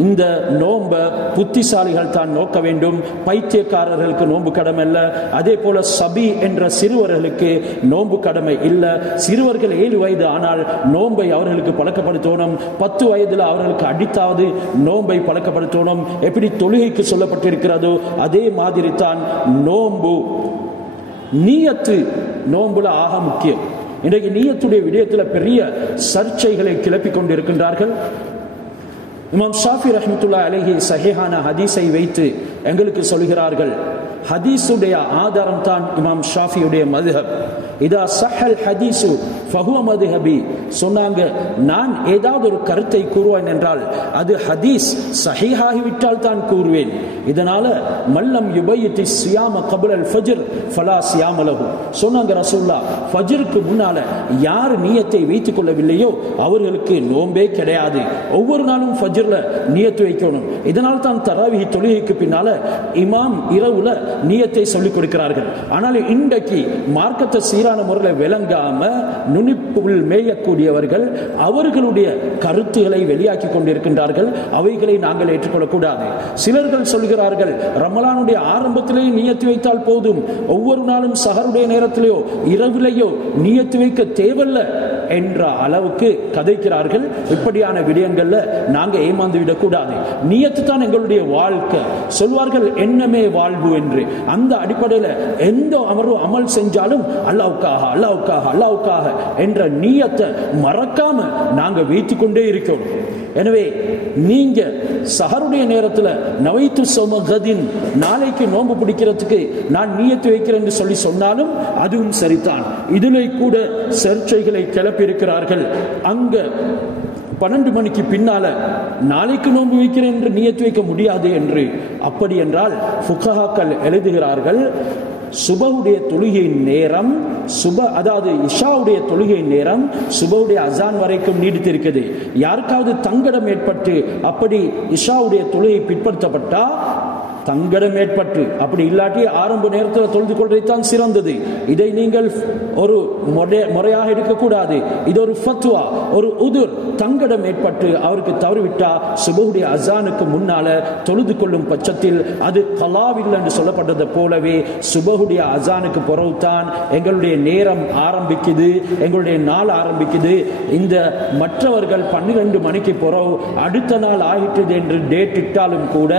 இந்த நோம்ப புத்திசாலிகள் தான் நோக்க வேண்டும். பைத்தியக்காரர்களுக்கு நோன்பு கடமை இல்ல. அதே போல சபி என்ற சிறுவர்களுக்கு நோன்பு கடமை இல்ல. சிறுவர்கள் 7 வயது ஆனால் நோன்பை அவர்களுக்கு பழக்கப்படுத்தணும். 10 வயதுல அவர்களுக்கு அடித்தாவது நோன்பை பழக்கப்படுத்தணும். எப்படி தொழுகைக்கு சொல்லப்பட்டிருக்கிறதோ அதே மாதிரி தான் நோன்பு. நியத்து நோன்புல ஆக முக்கியம். இன்றைக்கு நியத்துடைய விடயத்தில் பெரிய சர்ச்சைகளை கிளப்பிக் கொண்டிருக்கின்றார்கள். இமாம் ஷாஃபி ரஹ்மத்துல்லாஹி அலைஹி சஹீஹான ஹதீஸை வைத்து எங்களுக்கு சொல்கிறார்கள். ஹதீஸுடைய ஆதாரம் தான் இமாம் ஷாஃபியுடைய மதுஹப். இதா சஹல் ஹதீஸு ஃபஹுவ மதுஹபி சொன்னாங்க. நான் ஏதாவது ஒரு கருத்தை கூறுவேன் என்றால் அது ஹதீஸ் சஹீஹாகிவிட்டால் தான் கூறுவேன். இதனால மல்லம் யுபையித்தி சியாம கபுல் ஃபஜ்ர் ஃபலா சியாம லஹு சொன்னாங்க ரசூலுல்லாஹ். ஃபஜ்ருக்கு முன்னால யார் நியத்தை வைத்துக் கொள்ளவில்லையோ அவர்களுக்கு நோன்பே கிடையாது. ஒவ்வொரு நாளும் ஃபஜ்ர்ல நியத்து வைக்கணும். இதனால் தான் தராவிஹ் தொழுகைக்கு பின்னால இமாம் இரவுல நியத்தை சொல்லிக் கொடுக்கிறார்கள். ஆனால் இன்றைக்கு மார்க்கத்தை சீரான முறையில் விளங்காம நுனிப்புள் மேயக்கூடியவர்கள் அவர்களுடைய கருத்துக்களை வெளியாக்கி கொண்டிருக்கின்றார்கள். அவைகளை நாங்கள் ஏற்றுக்கொள்ளக்கூடாது. சிலர்கள் சொல்கிறார்கள் ரமலானுடைய ஆரம்பத்திலேயே நியத்து வைத்தால் போதும், ஒவ்வொரு நாளும் சஹருடைய நேரத்திலேயோ இரவிலேயோ நியத்து வைக்க தேவையில்லை என்ற அளவுக்கு கதைக்கிறார்கள். இப்படியான விடயங்கள்ல நாங்க ஏமாந்து விடக்கூடாது. நியத்து தான் எங்களுடைய வாழ்க்கை. சொல்வார்கள் எண்ணமே வாழ்வு என்று. அந்த அடிப்படையில் எந்த அமல் செஞ்சாலும் அல்லாஹ்வுக்காக அல்லாஹ்வுக்காக அல்லாஹ்வுக்காக என்ற நியத்தை மறக்காம நாங்க வைத்துக் கொண்டே இருக்கிறோம். எனவே நீங்க சஹருடைய நேரத்தில் நவைத்து சௌமகதின் நாளைக்கு நோன்பு பிடிக்கிறதுக்கு நான் நியத்து வைக்கிறேன் என்று சொல்லி சொன்னாலும் அதுவும் சரிதான். இதிலே கூட சர்ச்சைகளை கிளப்பி இருக்கிறார்கள். அங்க 12 மணிக்கு பின்னால நாளைக்கு நோன்பு வைக்கிறேன் என்று நியத்து வைக்க முடியாது என்று. அப்படி என்றால் ஃபுகஹாக்கள் எழுதுகிறார்கள், சுபஹுடைய தொழுகை நேரம் அதாவது இஷாவுடைய தொழுகை நேரம் சுபஹுடைய அசான் வரைக்கும் நீடித்திருக்கிறது. யாருக்காவது தங்கடம் ஏற்பட்டு அப்படி இஷாவுடைய தொழுகை பிற்படுத்தப்பட்டா தங்கடம் ஏற்பட்டு, அப்படி இல்லாட்டி ஆரம்ப நேரத்தில் தொழுது கொள்வதுதான் சிறந்தது. இதை நீங்கள் ஒரு முறையாக இருக்கக்கூடாது. இது ஒரு ஃபத்வா, ஒரு உதுர். தங்கடம் ஏற்பட்டு அவருக்கு தவறிவிட்டா சுபஹுடைய அசானுக்கு முன்னால தொழுது கொள்ளும் பட்சத்தில் அது கலாவில் என்று சொல்லப்பட்டது போலவே சுபஹுடைய அசானுக்கு பிறகுதான் எங்களுடைய நேரம் ஆரம்பிக்குது, எங்களுடைய நாள் ஆரம்பிக்குது. இந்த மற்றவர்கள் 12 மணிக்கு பிறகு அடுத்த நாள் ஆகிட்டது என்று டேட் இட்டாலும் கூட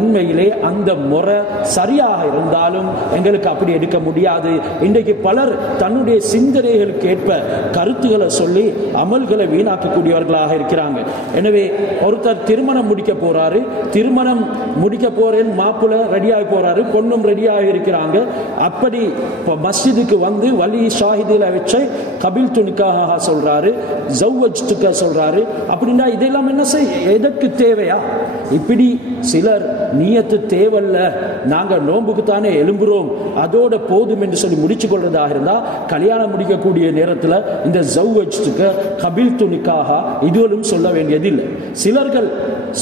உண்மையிலே அந்த முறை சரியாக இருந்தாலும் எங்களுக்கு அப்படி எடுக்க முடியாது. இன்றைக்கு பலர் தன்னுடைய சிந்தனைகளுக்கு ஏற்ப கருத்துக்களை சொல்லி அமல்களை வீணாக்கக்கூடியவர்களாக இருக்கிறாங்க. எனவே ஒருத்தர் திருமணம் முடிக்க போறாரு, திருமணம் முடிக்க போறேன், மாப்பிள்ளை ரெடியாகி போறாரு, பொண்ணும் ரெடியாக இருக்கிறாங்க. அப்படி மஸ்ஜிதுக்கு வந்து வலி ஷாஹிதில வச்சு கபில் துணிக்காக சொல்றாரு, ஜவ்வஜ்துக்க சொல்றாரு. அப்படின்னா இதெல்லாம் என்ன எதற்கு தேவையா? இப்படி சிலர் நியத்து தேவையில்ல நாங்க நோன்புக்கு தானே எழும்புறோம் அதோட போதும் என்று சொல்லி முடிச்சு கொள்றதாக இருந்தா கல்யாணம் முடிக்கக்கூடிய நேரத்தில் இந்த ஜௌவஜ்துக்கு கபில்து நிக்காஹா இதுவரும் சொல்ல வேண்டியதில்லை. சிலர்கள்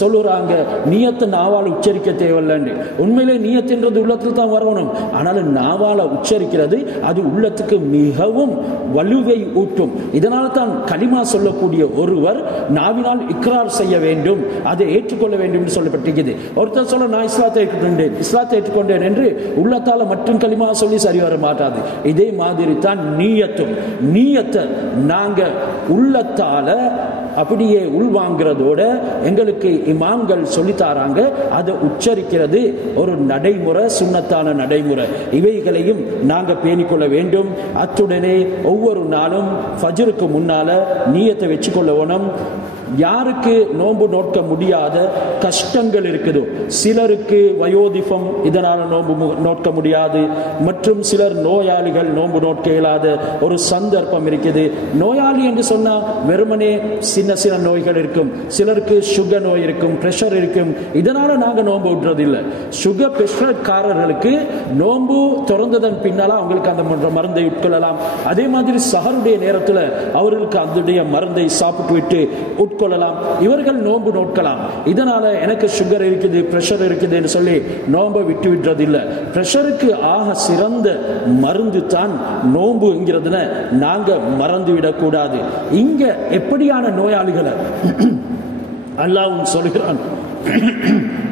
சொல்லுறாங்க நியத்தை நாவால் உச்சரிக்க தேவையில்லைன்னு. உண்மையிலே நியத்துன்றது உள்ளத்தில் தான் வரணும். ஆனாலும் நாவால உச்சரிக்கிறது அது உள்ளத்துக்கு மிகவும் வலுவை ஊட்டும். இதனால தான் கலிமா சொல்லக்கூடிய ஒருவர் நாவினால் இக்ரார் செய்ய வேண்டும், அதை ஏற்றுக்கொள்ள வேண்டும் என்று சொல்லப்பட்டிருக்கிறது. ஒருத்தர் சொல்ல நான் இஸ்லாத்தை ஏற்றுக்கொண்டேன் என்று உள்ளத்தால மற்றும் கலிமா சொல்லி சரி வர மாட்டாது. இதே மாதிரி தான் நீயத்தும். நீயத்தை நாங்க உள்ளத்தால அப்படியே உள்வாங்கிறதோட எங்களுக்கு இமாம்கள் சொல்லித்தாராங்க அதை உச்சரிக்கிறது ஒரு நடைமுறை, சுன்னத்தான நடைமுறை. இவைகளையும் நாங்க பேணிக்கொள்ள வேண்டும். அத்துடனே ஒவ்வொரு நாளும் ஃபஜ்ருக்கு முன்னால நீயத்தை வச்சுக்கொள்ள வேணும். யாருக்கு நோன்பு நோக்க முடியாத கஷ்டங்கள் இருக்குதோ, சிலருக்கு வயோதிபம் இதனால நோன்பு நோக்க முடியாது, மற்றும் சிலர் நோயாளிகள் நோன்பு நோக்க இயலாத ஒரு சந்தர்ப்பம் இருக்குது. நோயாளி என்று சொன்னா வெறுமனே சின்ன சின்ன நோய்கள் இருக்கும். சிலருக்கு சுகர் நோய் இருக்கும், பிரஷர் இருக்கும். இதனால நாங்க நோன்பு விடுறதில்லை. சுகர் பிரஷர்காரர்களுக்கு நோன்பு திறந்ததன் பின்னால அவங்களுக்கு அந்த மருந்தை உட்கொள்ளலாம். அதே மாதிரி சஹருடைய நேரத்தில் அவர்களுக்கு அதனுடைய மருந்தை சாப்பிட்டு விட்டு கொள்ளலாம். இவர்கள் நோன்பு நோக்கலாம். இதனால எனக்கு சுகர் இருக்குது, பிரஷர் இருக்குது என்று சொல்லி நோன்பை விட்டு விடுறதில்லை. பிரஷருக்கு ஆக சிறந்த மருந்து தான் நோன்பு என்கிறதுல நாங்க மறந்து விடக்கூடாது. இங்க எப்படியான நோயாளிகளை அல்லாஹ் சொல்கிறான்,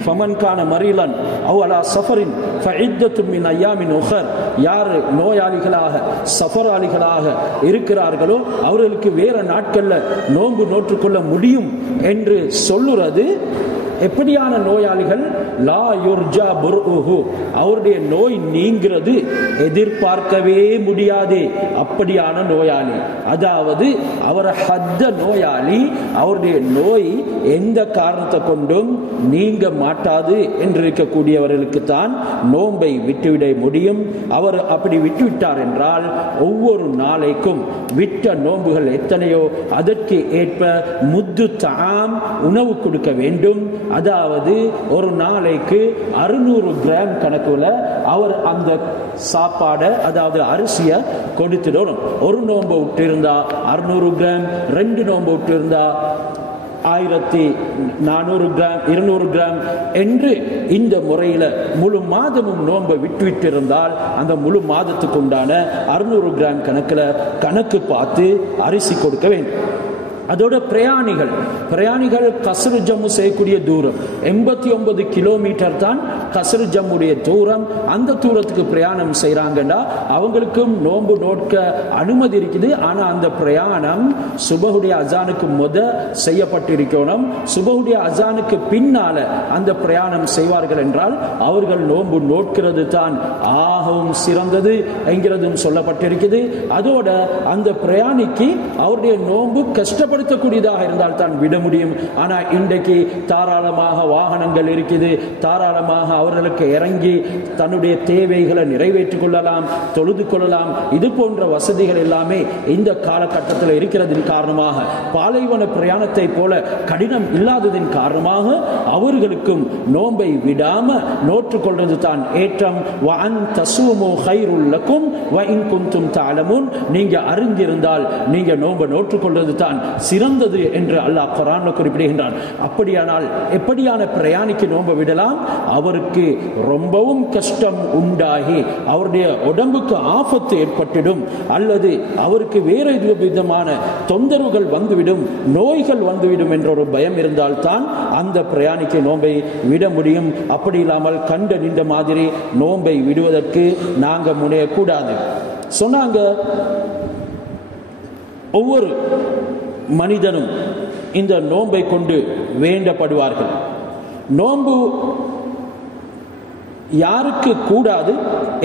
ஃபமன் கான மரீலன் அவ் அலா சஃபரின் ஃபஇத்தத்தும் மின் அய்யாமின் உஹர். யார் நோயாளிகளாக சஃபராளிகளாக இருக்கிறார்களோ அவர்களுக்கு வேற நாட்கள்ல நோன்பு நோற்றுக்கொள்ள முடியும் என்று சொல்லுறது. எப்படியான நோயாளிகள்? லா யுர்ஜா புர்உஹு, அவருடைய நோய் நீங்கிறது எதிர்பார்க்கவே முடியாது. அப்படியான நோயாளி, அதாவது அவரை ஹத்த நோயாளி, அவருடைய நோய் எந்த காரணத்தை கொண்டும் நீங்க மாட்டாது என்று இருக்கக்கூடியவர்களுக்கு தான் நோன்பை விட்டுவிட முடியும். அவர் அப்படி விட்டுவிட்டார் என்றால் ஒவ்வொரு நாளைக்கும் விட்ட நோன்புகள் எத்தனையோ அதற்கு ஏற்ப முத்து தாம் உணவு கொடுக்க வேண்டும். அதாவது ஒரு நாளைக்கு 600 கிராம் கணக்குல அவர் அந்த சாப்பாடை, அதாவது அரிசியை கொடுத்துடணும். ஒரு நோன்பு விட்டு இருந்தா 600 கிராம், 2 நோன்பு விட்டு இருந்தா 1400 கிராம், 200 கிராம் என்று இந்த முறையில முழு மாதமும் நோன்பை விட்டுவிட்டு இருந்தால் அந்த முழு மாதத்துக்கு உண்டான 600 கிராம் கணக்கு பார்த்து அரிசி கொடுக்க வேண்டும். அதோட பிரயாணிகள் கஸ்ரு ஜம்மு செய்யக்கூடிய தூரம் 89 கிலோமீட்டர் தான் கஸ்ரு ஜம்முடைய தூரம். அந்த தூரத்துக்கு பிரயாணம் செய்யறாங்கன்னா அவங்களுக்கும் நோன்பு நோக்க அனுமதி இருக்குது. ஆனா அந்த பிரயாணம் சுபஹுடைய அசானுக்கு செய்யப்பட்டிருக்கணும். சுபஹுடைய அசானுக்கு பின்னால அந்த பிரயாணம் செய்வார்கள் என்றால் அவர்கள் நோன்பு நோக்கிறது தான் ஆகவும் சிறந்தது என்கிறதும் சொல்லப்பட்டிருக்குது. அதோட அந்த பிரயாணிக்கு அவருடைய நோன்பு கஷ்டப்பட கூடியதாக இருந்தால் தான் விட முடியும். ஆனா இன்றைக்கு தாராளமாக வாகனங்கள் இருக்குது, தாராளமாக அவர்களுக்கு இறங்கி தன்னுடைய தேவைகளை நிறைவேற்றிக் கொள்ளலாம், தொழுது கொள்ளலாம். இது போன்ற வசதிகள் எல்லாமே இந்த காலகட்டத்தில் இருக்கிறதின் காரணமாக, பாலைவன பிரயாணத்தை போல கடினம் இல்லாததின் காரணமாக அவர்களுக்கும் நோன்பை விடாம நோற்றுக் கொள்வது தான் ஏற்றம். நீங்க அறிந்திருந்தால் நீங்க நோன்பை நோற்றுக் கொள்வது தான் சிறந்தது என்று அல்லாஹ் குர்ஆன்ல குறிப்பிடுகின்றான். அப்படியானால் எப்படியான பிரயாணிக்கு நோன்பு விடலாம்? அவருக்கு ரொம்பவும் கஷ்டம் உண்டாகி அவருடைய உடம்புக்கு ஆபத்து ஏற்பட்டுடும், அல்லது அவருக்கு வேறு விதமான தொந்தரவுகள் வந்துவிடும், நோய்கள் வந்துவிடும் என்ற ஒரு பயம் இருந்தால்தான் அந்த பிரயாணிக்கு நோன்பை விட முடியும். அப்படி இல்லாமல் கண்ட நின்ற மாதிரி நோன்பை விடுவதற்கு நாங்க முனையக்கூடாது சொன்னாங்க. ஒவ்வொரு மனிதனும் இந்த நோன்பை கொண்டு வேண்டப்படுவார்கள். நோன்பு யாருக்கு கூடாது?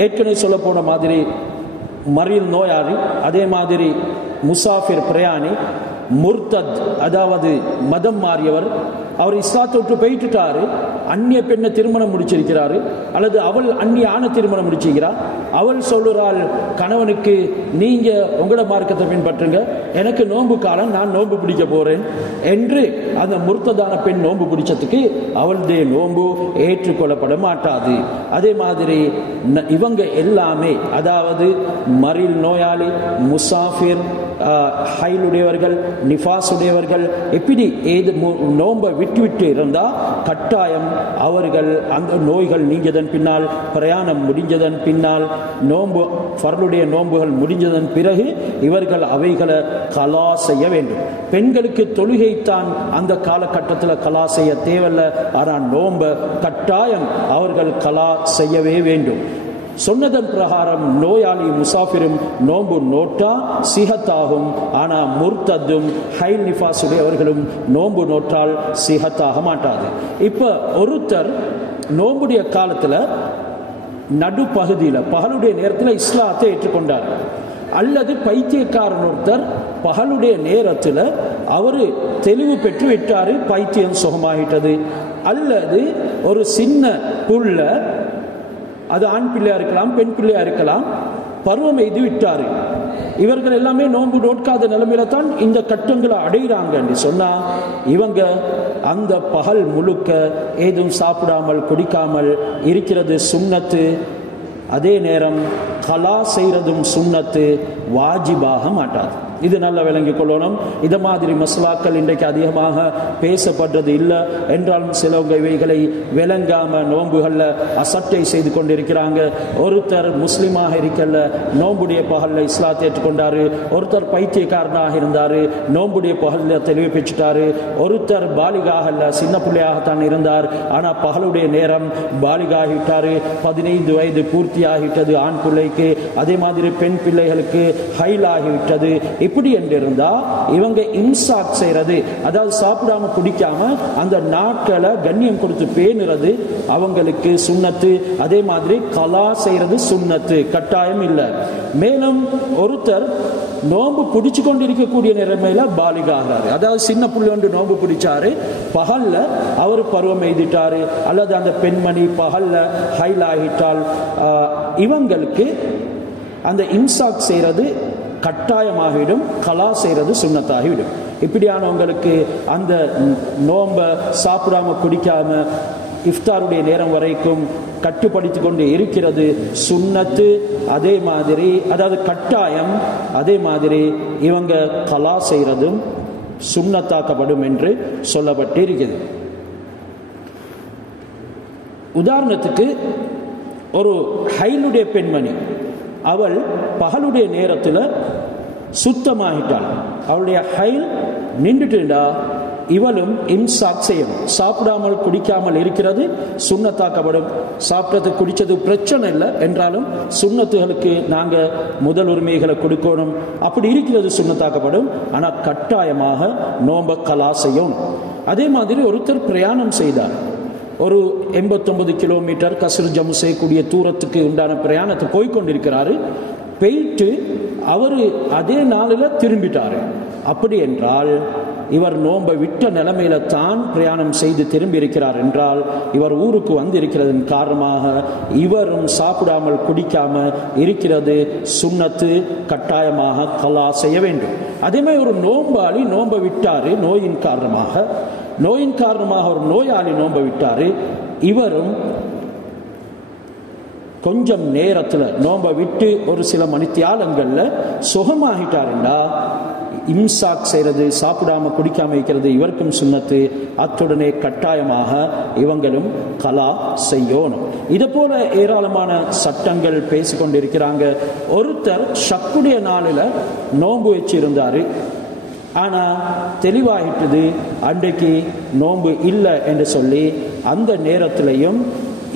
ஏற்கனவே சொல்ல போன மாதிரி மரீல் நோயாளி, அதே மாதிரி முசாஃபிர் பிரயாணி, முர்தத் அதாவது மதம் மாறியவர், அவர் இஸ்லாத்தை விட்டு போயிட்டுட்டாரு, அந்நிய பெண்ணை திருமணம் முடிச்சிருக்கிறாரு, அல்லது அவள் அந்நிய ஆணை திருமணம் முடிச்சிருக்கிறார். அவள் சொல்லுறாள் கணவனுக்கு, நீங்க உங்களோட மார்க்கத்தை பின்பற்றுங்க, எனக்கு நோன்பு காலம், நான் நோன்பு பிடிக்க போறேன் என்று. அந்த முர்த்ததான பெண் நோன்பு பிடிச்சதுக்கு அவளுடைய நோன்பு ஏற்றுக்கொள்ளப்பட மாட்டாது. அதே மாதிரி இவங்க எல்லாமே, அதாவது மரில் நோயாளி, முசாஃபிர், ஹைலுடையவர்கள், நிஃபாஸ் உடையவர்கள், இப்படி ஏது நோன்பை விட்டு இருந்தா கட்டாயம் அவர்கள் அந்த நோய்கள் நீங்கியதன் பின்னால், பிரயாணம் முடிஞ்சதன் பின்னால், நோன்பு ஃபர்லுடைய நோன்புகள் முடிஞ்சதன் பிறகு இவர்கள் அவைகளை கலா செய்ய வேண்டும். பெண்களுக்கு தொழுகைத்தான் அந்த காலகட்டத்தில் கலா செய்ய தேவையில்லை, ஆனால் நோன்பை கட்டாயம் அவர்கள் கலா செய்யவே வேண்டும். சொன்னதன் பிரகாரம் நோயாளி முசாஃபிரும் நோன்பு நோட்டா சிஹத்தாகும். ஆனா முர்த்தத்தும் ஹைல் நிஃபாசுடையவர்களும் நோன்பு நோட்டால் சிஹத்தாக மாட்டாது. இப்ப ஒருத்தர் நோன்புடைய காலத்துல நடுப்பகுதியில் பகலுடைய நேரத்தில் இஸ்லாத்தை ஏற்றுக்கொண்டார், அல்லது பைத்தியக்காரன் ஒருத்தர் பகலுடைய நேரத்தில் அவரு தெளிவு பெற்று விட்டாரு, பைத்தியம் சுகமாகிட்டது, அல்லது ஒரு சின்ன புள்ள, அது ஆண் பிள்ளையா இருக்கலாம் பெண் பிள்ளையா இருக்கலாம், பருவம் எய்து விட்டாரு. இவர்கள் எல்லாமே நோன்பு நோட்காத நிலைமையில தான் இந்த கட்டங்களை அடைகிறாங்க என்று சொன்னா, இவங்க அந்த பகல் முழுக்க ஏதும் சாப்பிடாமல் குடிக்காமல் இருக்கிறது சுன்னத்து. அதே நேரம் கலா செய்யறதும் சுன்னத்து, வாஜிபாக மாட்டாது. இது நல்லா விளங்கிக் கொள்ளணும். இதை மாதிரி மஸ்லாக்கள் இன்றைக்கு அதிகமாக பேசப்படுறது இல்லை என்றாலும் சிலவங்க இவைகளை விளங்காம நோன்புகள்ல அசட்டை செய்து கொண்டிருக்கிறாங்க. ஒருத்தர் முஸ்லிமாக இருக்கல, நோன்புடைய பகல்ல இஸ்லாத்தை ஏற்றுக்கொண்டாரு. ஒருத்தர் பைத்தியக்காரனாக இருந்தாரு, நோன்புடைய பகல்ல தெளிவு பெற்றுட்டாரு. ஒருத்தர் பாலிகாகல்ல, சின்ன பிள்ளையாகத்தான் இருந்தார், ஆனா பகலுடைய நேரம் பாலிகாகிவிட்டாரு, 15 வயது பூர்த்தி ஆகிவிட்டது ஆண் பிள்ளைக்கு. அதே மாதிரி பெண் பிள்ளைகளுக்கு ஹைல் ஆகிவிட்டது. இப்படி என்றிருந்தா இவங்க இம்சாக் செய்யறது, அதாவது சாப்பிடாம குடிக்காம அந்த நாட்களை கண்ணியம் கொடுத்து பேணுறது அவங்களுக்கு சுன்னத்து. அதே மாதிரி கலா செய்யறது சுன்னத்து, கட்டாயம் இல்லை. மேலும் ஒருத்தர் நோன்பு பிடிச்சு கொண்டிருக்கக்கூடிய நிலைமையில பாலிகாகிறாரு, அதாவது சின்ன புள்ளி ஒன்று நோன்பு பிடிச்சாரு, பகல்ல அவர் பருவம் எய்திட்டாரு, அல்லது அந்த பெண்மணி பகல்ல ஹைல் ஆகிட்டால் இவங்களுக்கு அந்த இம்சாக் செய்யறது கட்டாயமாகிவிடும், கலா செய்யறது சுன்னத்தாகிவிடும். இப்படியானவங்களுக்கு அந்த நோம்ப சாப்பிடாம குடிக்காம இஃப்தாருடைய நேரம் வரைக்கும் கட்டுப்படுத்தி கொண்டு இருக்கிறது சுன்னத்து. அதே மாதிரி, அதாவது கட்டாயம், அதே மாதிரி இவங்க கலா செய்யறதும் சுன்னத்தாக்கப்படும் என்று சொல்லப்பட்டு இருக்குது. உதாரணத்துக்கு ஒரு ஹைலுடைய பெண்மணி, அவள் பகலுடைய நேரத்தில் சுத்தமாகிட்டாள், அவளுடைய ஹைல் நின்றுட்டுண்டா இவளும் இம்சாக் செய்யணும். சாப்பிடாமல் குடிக்காமல் இருக்கிறது சுன்னத்தாக்கப்படும். சாப்பிட்டது குடிச்சது பிரச்சனை இல்லை என்றாலும் சுன்னத்துகளுக்கு நாங்கள் முதல் உரிமைகளை கொடுக்கணும். அப்படி இருக்கிறது சுன்னத்தாக்கப்படும், ஆனால் கட்டாயமாக நோம்ப கலா செய்யணும். அதே மாதிரி ஒருத்தர் பிரயாணம் செய்தார், ஒரு 89 கிலோமீட்டர் கஸ்ர் ஜம்மு செய்யக்கூடிய தூரத்துக்கு உண்டான பிரயாணத்தை போய்கொண்டிருக்கிறாரு. போயிட்டு அவர் அதே நாளில் திரும்பிட்டாரு. அப்படி என்றால் இவர் நோன்பை விட்ட நிலைமையில தான் பிரயாணம் செய்து திரும்பி இருக்கிறார் என்றால், இவர் ஊருக்கு வந்து இருக்கிறதன் காரணமாக இவரும் சாப்பிடாமல் குடிக்காம இருக்கிறது சுன்னத்து, கட்டாயமாக கலா செய்ய வேண்டும். அதே மாதிரி ஒரு நோன்பாளி நோன்பை விட்டாரு, நோயின் காரணமாக ஒரு நோயாளி நோன்பை விட்டாரு, இவரும் கொஞ்சம் நேரத்தில் நோன்பை விட்டு ஒரு சில மணித்தியாலங்கள்ல சுகமாகிட்டாருண்டா இம்சாக் செய்யறது, சாப்பிடாம குடிக்காம இருக்கிறது இவருக்கும் சுன்னத்து. அத்துடனே கட்டாயமாக இவங்களும் கலா செய்யணும். இதை போல ஏராளமான சட்டங்கள் பேசிக்கொண்டிருக்கிறாங்க. ஒருத்தர் ஷக்குடைய நாளில் நோன்பு வச்சிருந்தாரு, ஆனா தெளிவாகிட்டது அன்றைக்கு நோன்பு இல்லை என்று சொல்லி, அந்த நேரத்திலையும்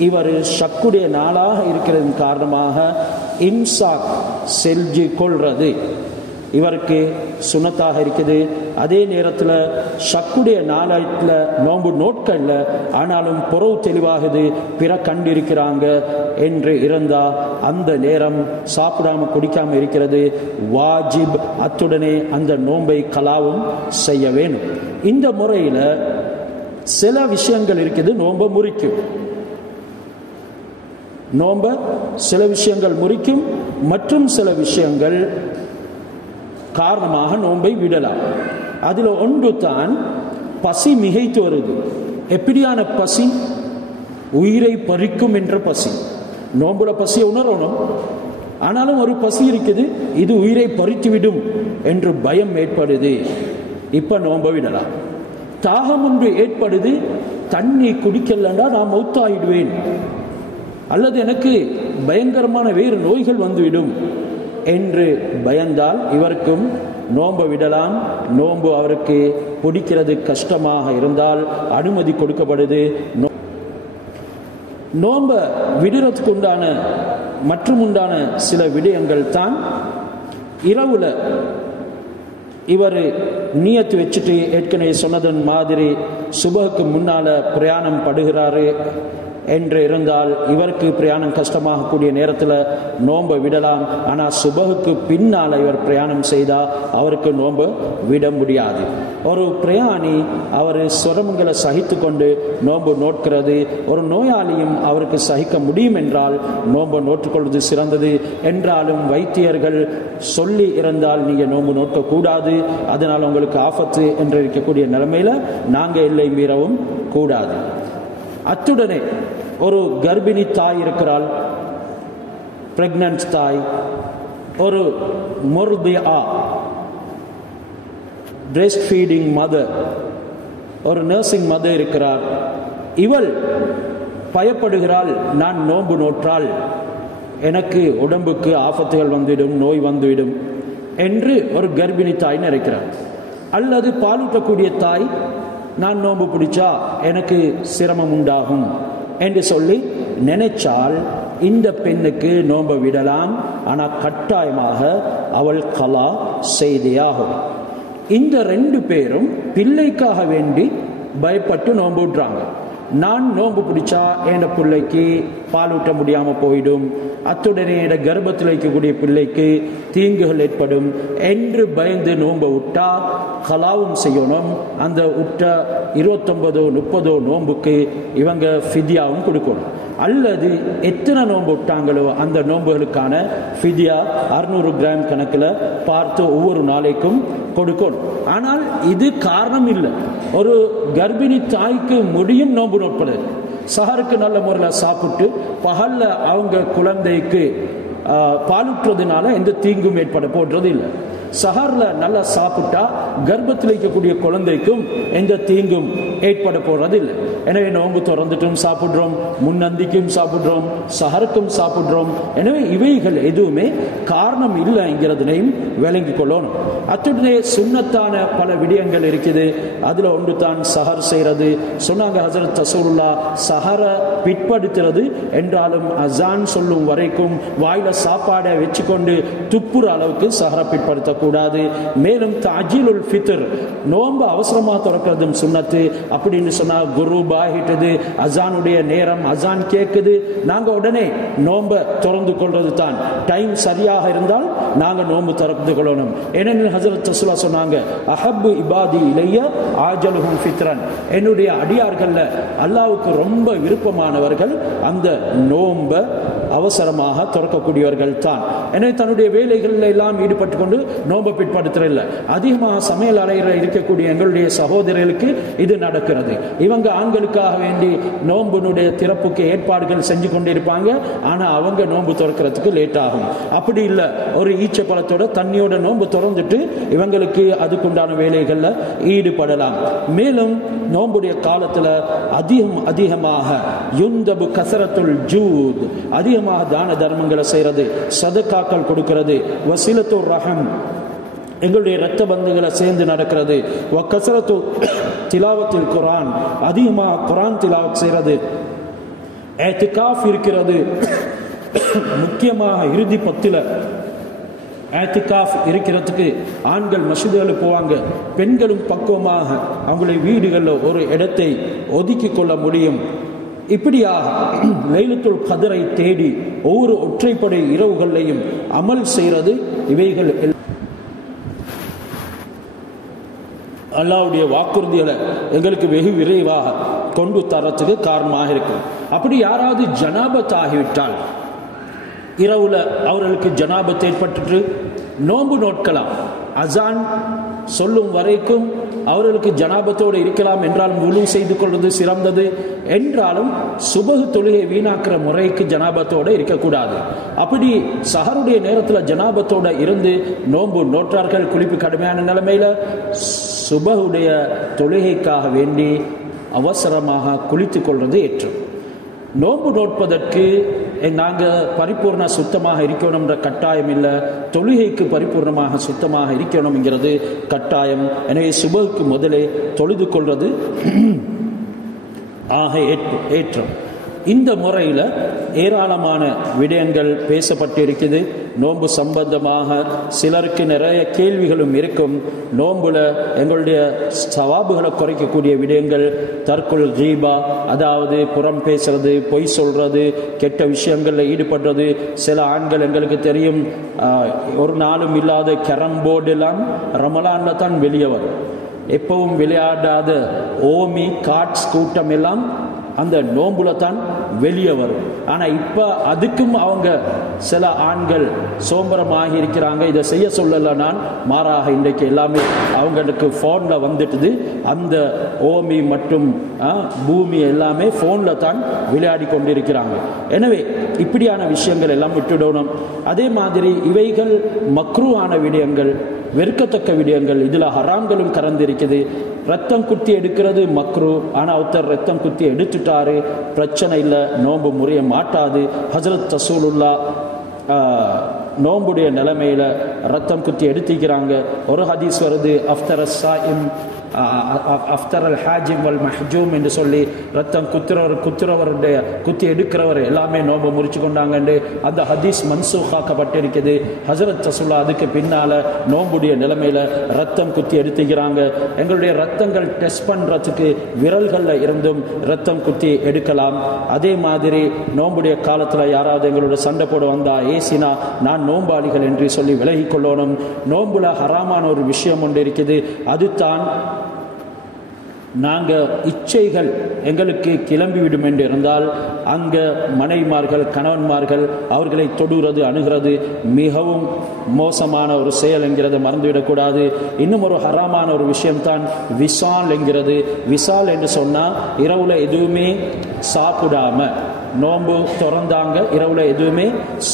இவர் ஷக்குடைய நாளாக இருக்கிறதன் காரணமாக இம்சாக் செஞ்சு கொள்றது இவருக்கு சுன்னத்தாக இருக்குது. அதே நேரத்தில் ஷக்குடைய நாளத்தில் நோன்பு நோட்கள்ல, ஆனாலும் புறவு தெளிவாகுது, பிற கண்டிருக்கிறாங்க என்று இருந்தால் அந்த நேரம் சாப்பிடாம குடிக்காம இருக்கிறது வாஜிப். அத்துடனே அந்த நோன்பை கலாவும் செய்ய வேணும். இந்த முறையில் சில விஷயங்கள் இருக்குது நோன்பை முறிக்கும். நோன்ப சில விஷயங்கள் முறிக்கும், மற்றும் சில விஷயங்கள் காரணமாக நோன்பை விடலாம். அதில் ஒன்று தான் பசி மிகைத்து வருது. எப்படியான பசி? உயிரை பறிக்கும் என்ற பசி. நோன்புல பசியை உணரணும், ஆனாலும் ஒரு பசி இருக்குது, இது உயிரை பறித்துவிடும் என்று பயம் ஏற்படுது, இப்ப நோன்பை விடலாம். தாகம் ஒன்று ஏற்படுது, தண்ணி குடிக்கலண்டா நான் மௌத்தாயிடுவேன், அல்லது எனக்கு பயங்கரமான வேறு நோய்கள் வந்துவிடும் என்று பயந்தால் இவருக்கும் நோன்பை விடலாம். நோன்பு அவருக்கு பிடிக்கிறது கஷ்டமாக இருந்தால் அனுமதி கொடுக்கப்படுது. நோன்பை விடுறதுக்கு உண்டான மற்றும் உண்டான சில விடயங்கள் தான், இரவுல இவர் நியத்து வச்சுட்டு ஏற்கனவே சொன்னதன் மாதிரி சுபஹுக்கு முன்னால பிரயாணம் படுகிறாரு என்று இருந்தால் இவருக்கு பிரயாணம் கஷ்டமாகக்கூடிய நேரத்தில் நோன்பை விடலாம். ஆனால் சுபஹுக்கு பின்னால் இவர் பிரயாணம் செய்தால் அவருக்கு நோன்பை விட முடியாது. ஒரு பிரயாணி அவர் சிரமங்களை சகித்து கொண்டு நோன்பு நோட்கிறது, ஒரு நோயாளியும் அவருக்கு சகிக்க முடியும் என்றால் நோன்பை நோற்றுக்கொள்வது சிறந்தது. என்றாலும் வைத்தியர்கள் சொல்லி இருந்தால் நீங்கள் நோன்பு நோட்கக்கூடாது, அதனால் உங்களுக்கு ஆபத்து என்று இருக்கக்கூடிய நிலைமையில் நாங்கள் எல்லை மீறவும் கூடாது. அத்துடனே ஒரு கர்ப்பிணி தாய் இருக்கிறாள், பிரெக்னன்ட் தாய், ஒரு முர்திஆ பிரஸ்ட் ஃபீடிங் மதர், ஒரு நர்சிங் மதர் இருக்கிறார். இவள் பயப்படுகிறாள், நான் நோன்பு நோற்றால் எனக்கு உடம்புக்கு ஆபத்துகள் வந்துவிடும், நோய் வந்துவிடும் என்று ஒரு கர்ப்பிணி தாய் நினைக்கிறார். அல்லது பாலூட்டக்கூடிய தாய், நான் நோன்பு பிடிச்சா எனக்கு சிரமம் உண்டாகும் என்று சொல்லி நினைச்சால் இந்த பெண்ணுக்கு நோன்பை விடலாம். ஆனால் கட்டாயமாக அவள் கலா செய்தியாகும். இந்த ரெண்டு பேரும் பிள்ளைக்காக வேண்டி பயப்பட்டு நோன்பு விடுறாங்க. நான் நோன்பு பிடிச்சா என் பிள்ளைக்கு பாலூட்ட முடியாமல் போயிடும், அத்துடனே என் கர்ப்பத்தில் வைக்கக்கூடிய பிள்ளைக்கு தீங்குகள் ஏற்படும் என்று பயந்து நோன்பை விட்டா கலாவும் செய்யணும். அந்த விட்ட 29-30 நோன்புக்கு இவங்க ஃபிதியாவும் கொடுக்கணும். அல்லது எத்தனை நோன்பு விட்டாங்களோ அந்த நோன்புகளுக்கான ஃபிதியா 600 கிராம் கணக்கில் பார்த்து ஒவ்வொரு நாளைக்கும் கொடுக்கணும். ஆனால் இது காரணம் இல்லை. ஒரு கர்ப்பிணி தாய்க்கு முடியும் நோன்பு நோட்பது. சஹருக்கு நல்ல முறையில் சாப்பிட்டு பகல்ல அவங்க குழந்தைக்கு பாலுற்றதுனால எந்த தீங்கும் ஏற்பட போடுறது இல்லை. சஹர்ல நல்லா சாப்பிட்டா கர்ப்பத்தில் வைக்கக்கூடிய குழந்தைக்கும் எந்த தீங்கும் ஏற்பட போறது இல்லை. எனவே நோன்பு திறந்துட்டும் சாப்பிட்றோம், முன்னந்திக்கும் சாப்பிட்றோம், சஹருக்கும் சாப்பிட்றோம். எனவே இவைகள் எதுவுமே காரணம் இல்லைங்கிறதையும் விளங்கி கொள்ளணும். அத்துடனே சுன்னத்தான பல விடயங்கள் இருக்குது. அதுல ஒன்று தான் சஹர் செய்யறது. சொன்னாங்க ஹஜரத் ரசூலுல்லாஹ், சஹர பிற்படுத்துறது என்றாலும் அசான் சொல்லும் வரைக்கும் வாயில சாப்பாடை வச்சுக்கொண்டு துப்புற அளவுக்கு சஹர பிற்படுத்த கூடாது. மேலும் தஅஜீலுல் ஃபித்ர், நோன்பு அவசரமா திறக்கிறதும் சுன்னத்து. அப்படின்னு சொன்னா குரூப் ஆகிட்டது, அசானுடைய நேரம், அசான் கேட்குது, நாங்க உடனே நோன்பை திறந்து கொள்றது தான். டைம் சரியாக இருந்தால் நாங்க நோன்பு திறந்து கொள்ளணும். ஏனெனில் ஹஜரத் ரசூலுல்லாஹ் சொன்னாங்க, அஹப்பு இபாதி இலைய ஆஜலுஹும் ஃபித்ரன், என்னுடைய அடியார்கள்ல அல்லாஹ்வுக்கு ரொம்ப விருப்பமானவர்கள் அந்த நோன்பை அவசரமாக திறக்கக்கூடியவர்கள் தான். எனவே தன்னுடைய வேலைகளில் எல்லாம் ஈடுபட்டு கொண்டு நோன்பை பிற்படுத்துறதில்லை. அதிகமாக சமையல் அறையில் இருக்கக்கூடிய எங்களுடைய சகோதரர்களுக்கு இது நடக்கிறது. இவங்க ஆண்களுக்காக வேண்டி நோன்புனுடைய திறப்புக்கு ஏற்பாடுகள் செஞ்சு கொண்டிருப்பாங்க. ஆனா அவங்க நோன்பு திறக்கிறதுக்கு லேட் ஆகும். அப்படி இல்லை, ஒரு ஈச்ச பழத்தோட தண்ணியோட நோன்பு திறந்துட்டு இவங்களுக்கு அதுக்குண்டான வேலைகள்ல ஈடுபடலாம். மேலும் நோன்புடைய காலத்துல அதிகமாக யுந்தபு கசரத்துல் ஜூத், அதிகமாக தான தர்மங்களை செய்யறது, சதகாக்கள் கொடுக்கிறது, வசிலத்துர் ரஹம், எங்களுடைய இரத்த பந்துகளை சேர்ந்து நடக்கிறது, வக்கசரத்து திலாவத்தில் குரான், அதிகமாக குரான் திலாவத் செய்யறது, ஏத்திகாஃப் இருக்கிறது. முக்கியமாக இறுதி 10 ஏத்திகாஃப் இருக்கிறதுக்கு ஆண்கள் மஸ்ஜிதுகளுக்கு போவாங்க, பெண்களும் பக்குவமாக அவங்களுடைய வீடுகளில் ஒரு இடத்தை ஒதுக்கி கொள்ள முடியும். இப்படியாக லைலத்துல் கத்ரை தேடி ஒவ்வொரு ஒற்றைப்படை இரவுகளையும் அமல் செய்கிறது. இவைகள் அல்லாஹ்வுடைய வாக்குறுதிகளை எங்களுக்கு வெகு விரைவாக கொண்டு தரத்துக்கு காரணமாக இருக்கும். அப்படி யாராவது ஜனாபத் ஆகிவிட்டால், இரவுல அவர்களுக்கு ஜனாபத் ஏற்பட்டு நோன்பு நோட்கலாம். அசான் சொல்லும் வரைக்கும் அவர்களுக்கு ஜனாபத்தோடு இருக்கலாம். என்றாலும் உலு செய்து கொள்வது சிறந்தது. என்றாலும் சுபஹ் தொழுகை வீணாக்குற முறைக்கு ஜனாபத்தோடு இருக்கக்கூடாது. அப்படி சஹருடைய நேரத்தில் ஜனாபத்தோட இருந்து நோன்பு நோற்றார்கள், குளிப்பு கடுமையான நிலைமையில சுபஹுடைய தொழுகைக்காக வேண்டி அவசரமாக குளித்து கொள்வது ஏற்றம். நோன்பு நோட்பதற்கு நாங்கள் பரிபூர்ண சுத்தமாக இருக்கணும்ன்ற கட்டாயம் இல்லை. தொழுகைக்கு பரிபூர்ணமாக சுத்தமாக இருக்கணும்ங்கிறது கட்டாயம். எனவே சுபஹுக்கு முதலே தொழுது கொள்வது ஆக ஏற்றம். இந்த முறையில் ஏராளமான விடயங்கள் பேசப்பட்டிருக்குது. நோன்பு சம்பந்தமாக சிலருக்கு நிறைய கேள்விகளும் இருக்கும். நோன்புல எங்களுடைய சவாபுகளை குறைக்கக்கூடிய விடயங்கள், தற்குல் கீபா, அதாவது புறம் பேசுறது, பொய் சொல்றது, கெட்ட விஷயங்களில் ஈடுபடுறது. சில ஆண்கள் எங்களுக்கு தெரியும், ஒரு நாளும் இல்லாத கேரம் போர்டு எல்லாம் ரமலான்ல தான் வெளியே வரும். எப்பவும் விளையாடாத ஓமி காட்ஸ் கூட்டம் எல்லாம் அந்த நோம்புல தான் வெளியே வரும். ஆனால் இப்போ அதுக்கும் அவங்க சில ஆண்கள் சோம்பரமாகி இருக்கிறாங்க. இதை செய்ய சொல்லலை நான், மாறாக இன்றைக்கு எல்லாமே அவங்களுக்கு ஃபோனில் வந்துட்டுது. அந்த ஓமி மற்றும் பூமி எல்லாமே ஃபோனில் தான் விளையாடி கொண்டிருக்கிறாங்க. எனவே இப்படியான விஷயங்கள் எல்லாம் விட்டுடணும். அதே மாதிரி இவைகள் மக்ரூவான விடயங்கள், வெறுக்கத்தக்க விடயங்கள். இதில் ஹராம்களும் கறந்திருக்குது. ரத்தம் குத்தி எடுக்கிறது மக்ரூ. ஆனால் ஒருத்தர் ரத்தம் குத்தி எடுத்துட்டாரு, பிரச்சனை இல்லை, நோன்பு முறைய மாட்டாது. ஹஜ்ரத் ரசூலுல்லாஹ் நோம்புடைய நிலைமையில ரத்தம் குத்தி எடுத்துக்கிறாங்க. ஒரு ஹதீஸ் வருது, அஃப்தர் ஸாயிம் அஃப்தர் அல் ஹாஜிம் வல் மஹ்ஜூம் என்று சொல்லி ரத்தம் குத்துறவருடைய குத்தி எடுக்கிறவர் எல்லாமே நோம்பு முறிச்சு கொண்டாங்கன்னு அந்த ஹதீஸ் மன்சூகாக்கப்பட்டிருக்குது. ஹஜ்ரத் ரசூலுல்லாஹ் அதுக்கு பின்னால நோம்புடைய நிலைமையில ரத்தம் குத்தி எடுத்துக்கிறாங்க. எங்களுடைய ரத்தங்கள் டெஸ்ட் பண்றதுக்கு விரல்களில் இருந்தும் ரத்தம் குத்தி எடுக்கலாம். அதே மாதிரி நோம்புடைய காலத்துல யாராவது எங்களோட சண்டை போட வந்தா, ஏசினா, நான் நோம்பாளிகள் என்று சொல்லி விலகி கொள்ளணும். நோம்புல ஹராமான ஒரு விஷயம் ஒன்று இருக்குது. அதுதான் நாங்கள் இச்சைகள் எங்களுக்கு கிளம்பிவிடும் என்று இருந்தால் அங்கே மனைவிமார்கள், கணவன்மார்கள் அவர்களை தொடுகிறது, அணுகிறது மிகவும் மோசமான ஒரு செயல் என்கிறத மறந்துவிடக்கூடாது. இன்னும் ஒரு ஹராமான ஒரு விஷயம்தான் விசால் என்கிறது. விசால் என்று சொன்னால் இரவுல எதுவுமே சாப்பிடாம, நோன்பு திறந்தாங்க, இரவுல எதுவுமே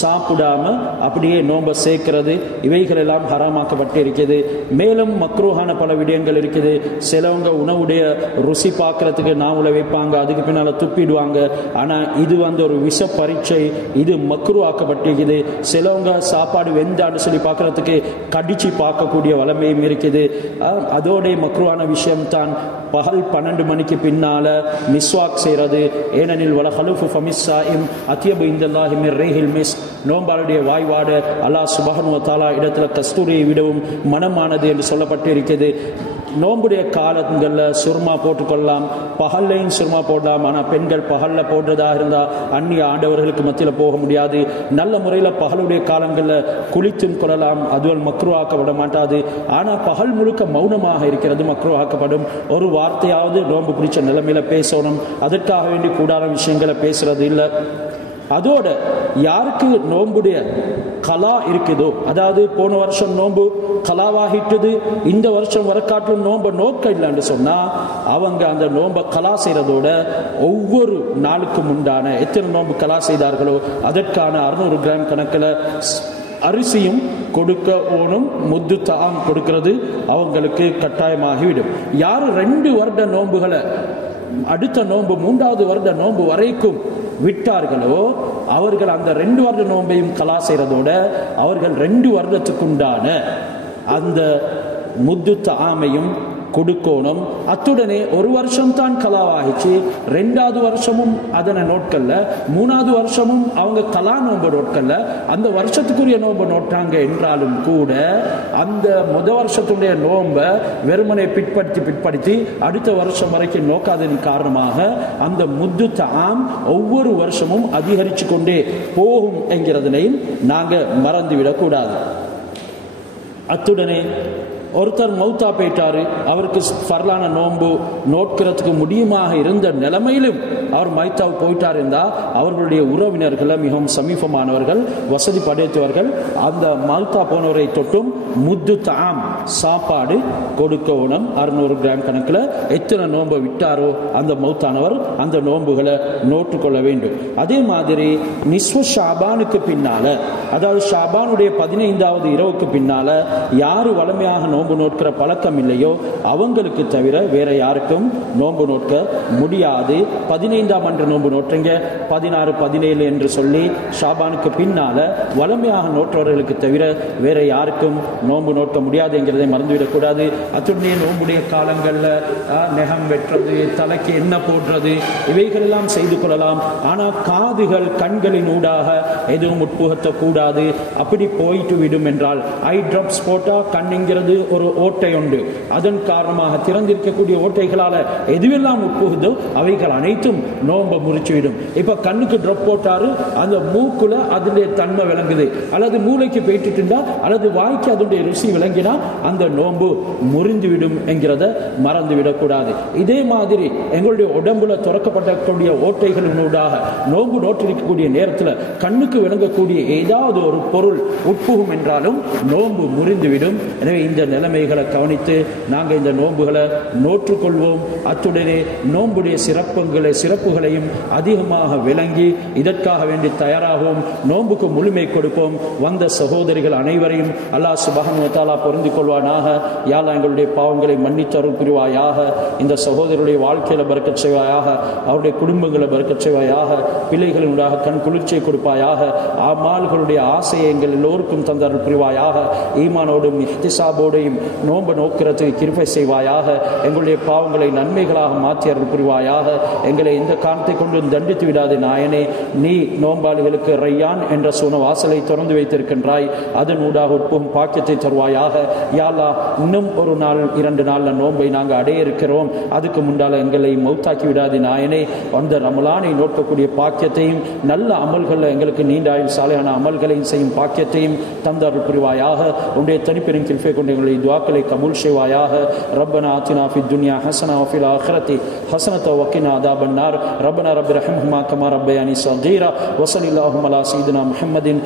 சாப்பிடாம அப்படியே நோன்பை சேர்க்கிறது, இவைகள் எல்லாம் ஹராமாக்கப்பட்டு இருக்குது. மேலும் மக்ரூஹான பல விடயங்கள் இருக்குது. சிலவங்க உணவுடைய ருசி பார்க்கறதுக்கு நாவல வைப்பாங்க, அதுக்கு பின்னால துப்பிடுவாங்க. ஆனா இது ஒரு விஷ பரீட்சை, இது மக்ரூ ஆக்கப்பட்டிருக்குது. சிலவங்க சாப்பாடு வெந்தான்னு சொல்லி பார்க்கறதுக்கு கடிச்சு பார்க்கக்கூடிய வளமையும் இருக்குது. அதோடைய மக்ரூவான விஷயம் தான் பகல் 12 மணிக்கு பின்னால மிஸ்வாக் செய்யறது. ஏனெனில் வலஹலுஃபு ஃபமிஸ்ஸாயிம் அத்யபு இந்தல்லாஹி மிர் ரீஹில் மிஸ்க், நோம்பாளுடைய வாய்வாடு அல்லாஹ் சுப்ஹானஹு வ தஆலா இடத்துல கஸ்தூரியை விடவும் மனமானது என்று சொல்லப்பட்டு இருக்கிறது. நோம்புடைய காலங்களில் சுர்மா போட்டுக்கொள்ளலாம், பகல்லையும் சுர்மா போடலாம். ஆனால் பெண்கள் பகலில் போடுறதா இருந்தால் அந்நிய ஆண்டவர்களுக்கு மத்தியில் போக முடியாது. நல்ல முறையில் பகலுடைய காலங்களில் குளித்தும் கொள்ளலாம், அதுவல் மக்ரூ ஆக்கப்பட மாட்டாது. ஆனால் பகல் முழுக்க மௌனமாக இருக்கிறது மக்ரூ ஆக்கப்படும். ஒரு வார்த்தையாவது நோம்பு பிடிச்ச நிலைமையில பேசணும். அதற்காக வேண்டி கூடாத விஷயங்களை பேசுறது இல்லை. அதோட யாருக்கு நோம்புடைய கலா இருக்குதோ, அதாவது போன வருஷம் நோம்பு கலாவாகிட்டது, இந்த வருஷம் வரக்காட்டிலும் நோம்ப நோக்க இல்லைன்னு சொன்னா அவங்க அந்த நோம்ப கலா செய்யறதோட ஒவ்வொரு நாளுக்கும் உண்டான எத்தனை நோம்பு கலா செய்தார்களோ அதற்கான 600 கிராம் கணக்கில் அரிசியும் கொடுக்க ஓணும், முத்து தாம் கொடுக்கிறது அவங்களுக்கு கட்டாயமாகிவிடும். யாரு 2 வருட நோம்புகளை அடுத்த நோன்பு 3வது வருட நோன்பு வரைக்கும் விட்டார்களோ அவர்கள் அந்த 2 வருட நோன்பையும் கலா செய்யறதோட அவர்கள் 2 வருடத்துக்குண்டான அந்த முத்து தாமையும் கொடுக்கணும். அத்துடனே ஒரு வருஷம் தான் கலாவாகிச்சு, 2வது வருஷமும் அதனை நோட்கல்ல, 3வது வருஷமும் அவங்க கலா நோன்பு நோட்கல்ல, அந்த வருஷத்துக்குரிய நோன்பு நோட்டாங்க என்றாலும் கூட அந்த வருஷத்துடைய நோன்பை வெறுமனை பிற்படுத்தி அடுத்த வருஷம் வரைக்கும் நோக்காததின் காரணமாக அந்த முத்து தாம் ஒவ்வொரு வருஷமும் அதிகரித்து கொண்டே போகும் என்கிறதனையும் நாங்கள் மறந்துவிடக்கூடாது. அத்துடனே ஒருத்தர் மௌத்தா போயிட்டாரு, அவருக்கு ஃபர்லான நோன்பு நோட்கிறதுக்கு முடியுமாக இருந்த நிலைமையிலும் அவர் மைத்தாவு போயிட்டார் என்றால் அவர்களுடைய உறவினர்களை மிகவும் சமீபமானவர்கள், வசதி படைத்தவர்கள் அந்த மௌத்தா போனவரை தொட்டும் முத்து தாம் சாப்பாடு கொடுக்கணும். 600 கிராம் கணக்கில் எத்தனை நோன்பை விட்டாரோ அந்த மௌத்தானவர் அந்த நோன்புகளை நோட்டுக்கொள்ள வேண்டும். அதே மாதிரி நிஸ்வ ஷாபானுக்கு பின்னால, அதாவது ஷாபானுடைய 15வது இரவுக்கு பின்னால யாரு வளமையாக நோன்பு நோட்கிற பழக்கம் இல்லையோ அவங்களுக்கு தவிர வேற யாருக்கும் நோன்பு நோட்க முடியாது. 15ஆம் அன்று நோன்பு நோட்டுங்க, 16, 17 என்று சொல்லி ஷாபானுக்கு பின்னால வளமையாக நோற்றவர்களுக்கு தவிர வேற யாருக்கும் நோன்பு நோக்க முடியாது என்கிறதை மறந்துவிடக்கூடாது. அத்துடைய நோன்புடைய காலங்களில் நெகம் வெட்டுறது, தலைக்கு எண்ணெய் போடுறது, இவைகள் எல்லாம் செய்து கொள்ளலாம். ஆனால் காதுகள் கண்களின் ஊடாக எதுவும் உட்புகத்த கூடாது. அப்படி போயிட்டு விடும் என்றால் ஐ டிராப்ஸ் போட்டா கண்ணுங்கிறது ஒரு ஓட்டை உண்டு, அதன் காரணமாக திறந்திருக்கக்கூடிய ஓட்டைகளால் எதுவெல்லாம் உட்புகுதோ அவைகள் அனைத்தும் நோன்பை முறிச்சுவிடும். இப்ப கண்ணுக்கு டிராப் போட்டாரு, அந்த மூக்குல அதனுடைய தன்மை விளங்குது, அல்லது மூளைக்கு போயிட்டு இருந்தா அல்லது வாய்க்கு அதனுடைய ருசி விளங்கினா அந்த நோன்பு முறிந்துவிடும் என்கிறத மறந்து விடக்கூடாது. இதே மாதிரி எங்களுடைய உடம்புல துறக்கப்படக்கூடிய ஓட்டைகளினூடாக நோன்பு நோற்றிருக்கக்கூடிய நேரத்தில் கண்ணுக்கு விளங்கக்கூடிய ஏதாவது ஒரு பொருள் உட்புகும் என்றாலும் நோன்பு முறிந்துவிடும். எனவே இந்த நிலைமைகளை கவனித்து நாங்கள் இந்த நோன்புகளை நோற்றுக்கொள்வோம். அத்துடனே நோன்புடைய சிறப்புகளையும் அதிகமாக விளங்கி இதற்காக வேண்டி தயாராகவும் நோன்புக்கு முழுமை கொடுப்போம். வந்த சகோதரிகள் அனைவரையும் அல்லாஹ் சுப்ஹானஹு வ தஆலா பொருந்திக் கொள்வானாக. யா அல்லாஹ் எங்களுடைய பாவங்களை மன்னித்தருள் புரிவாயாக. இந்த சகோதரருடைய வாழ்க்கையில பரக்கத் செய்வாயாக, அவருடைய குடும்பங்களை பரக்கத் செய்வாயாக, பிள்ளைகளினுடைய கண் குளிர்ச்சியை கொடுப்பாயாக, ஆமால்களுடைய ஆசையை எங்கள் எல்லோருக்கும் தந்தருள் புரிவாயாக. ஈமானோடும் இஹ்திசாபோடையும் நோன்பு நோக்கிறதுக்கு கிருபை செய்வாயாக. எங்களுடைய பாவங்களை நன்மைகளாக மாற்றி அருள் புரிவாயாக. எங்களை எந்த காரணத்தை கொண்டு தண்டித்து விடாது நாயனே. நீ நோன்பாளிகளுக்கு ரையான் என்ற சொன்ன வாசலை திறந்து வைத்திருக்கின்றாய், அதன் ஊடாக உட்புகும் பாக்கியத்தை தருவாயாக. யா அல்லாஹ் இன்னும் ஒரு நாள் 2 நாள்ல நோன்பை நாங்கள் அடைய இருக்கிறோம், அதுக்கு முன்னால எங்களை மௌத்தாக்கி விடாது நாயனே. அந்த ரமலானை நோக்கக்கூடிய பாக்கியத்தையும் நல்ல அமல்களில் எங்களுக்கு நீண்டாயில் சாலையான அமல்களையும் செய்யும் பாக்கியத்தையும் தந்தருள் புரிவாயாக. உன்னுடைய தனிப்பெரும் கிருபை கொண்டு எங்களுடைய துஆக்களை கபூல் செய்வாயாக. ரப்பனா ஆத்தினா ஃபித் துன்யா ஹஸனா வ ஃபில் ஆখিরাতি ஹஸனத வ கினா அதாபன் நார். ரப்பனா ரப்பி ரஹ்ம்ஹுமா கமா ரப்பயானி ஸகீரா. வ ஸல்லல்லாஹு அலா சய்யிதினா முஹம்மதின்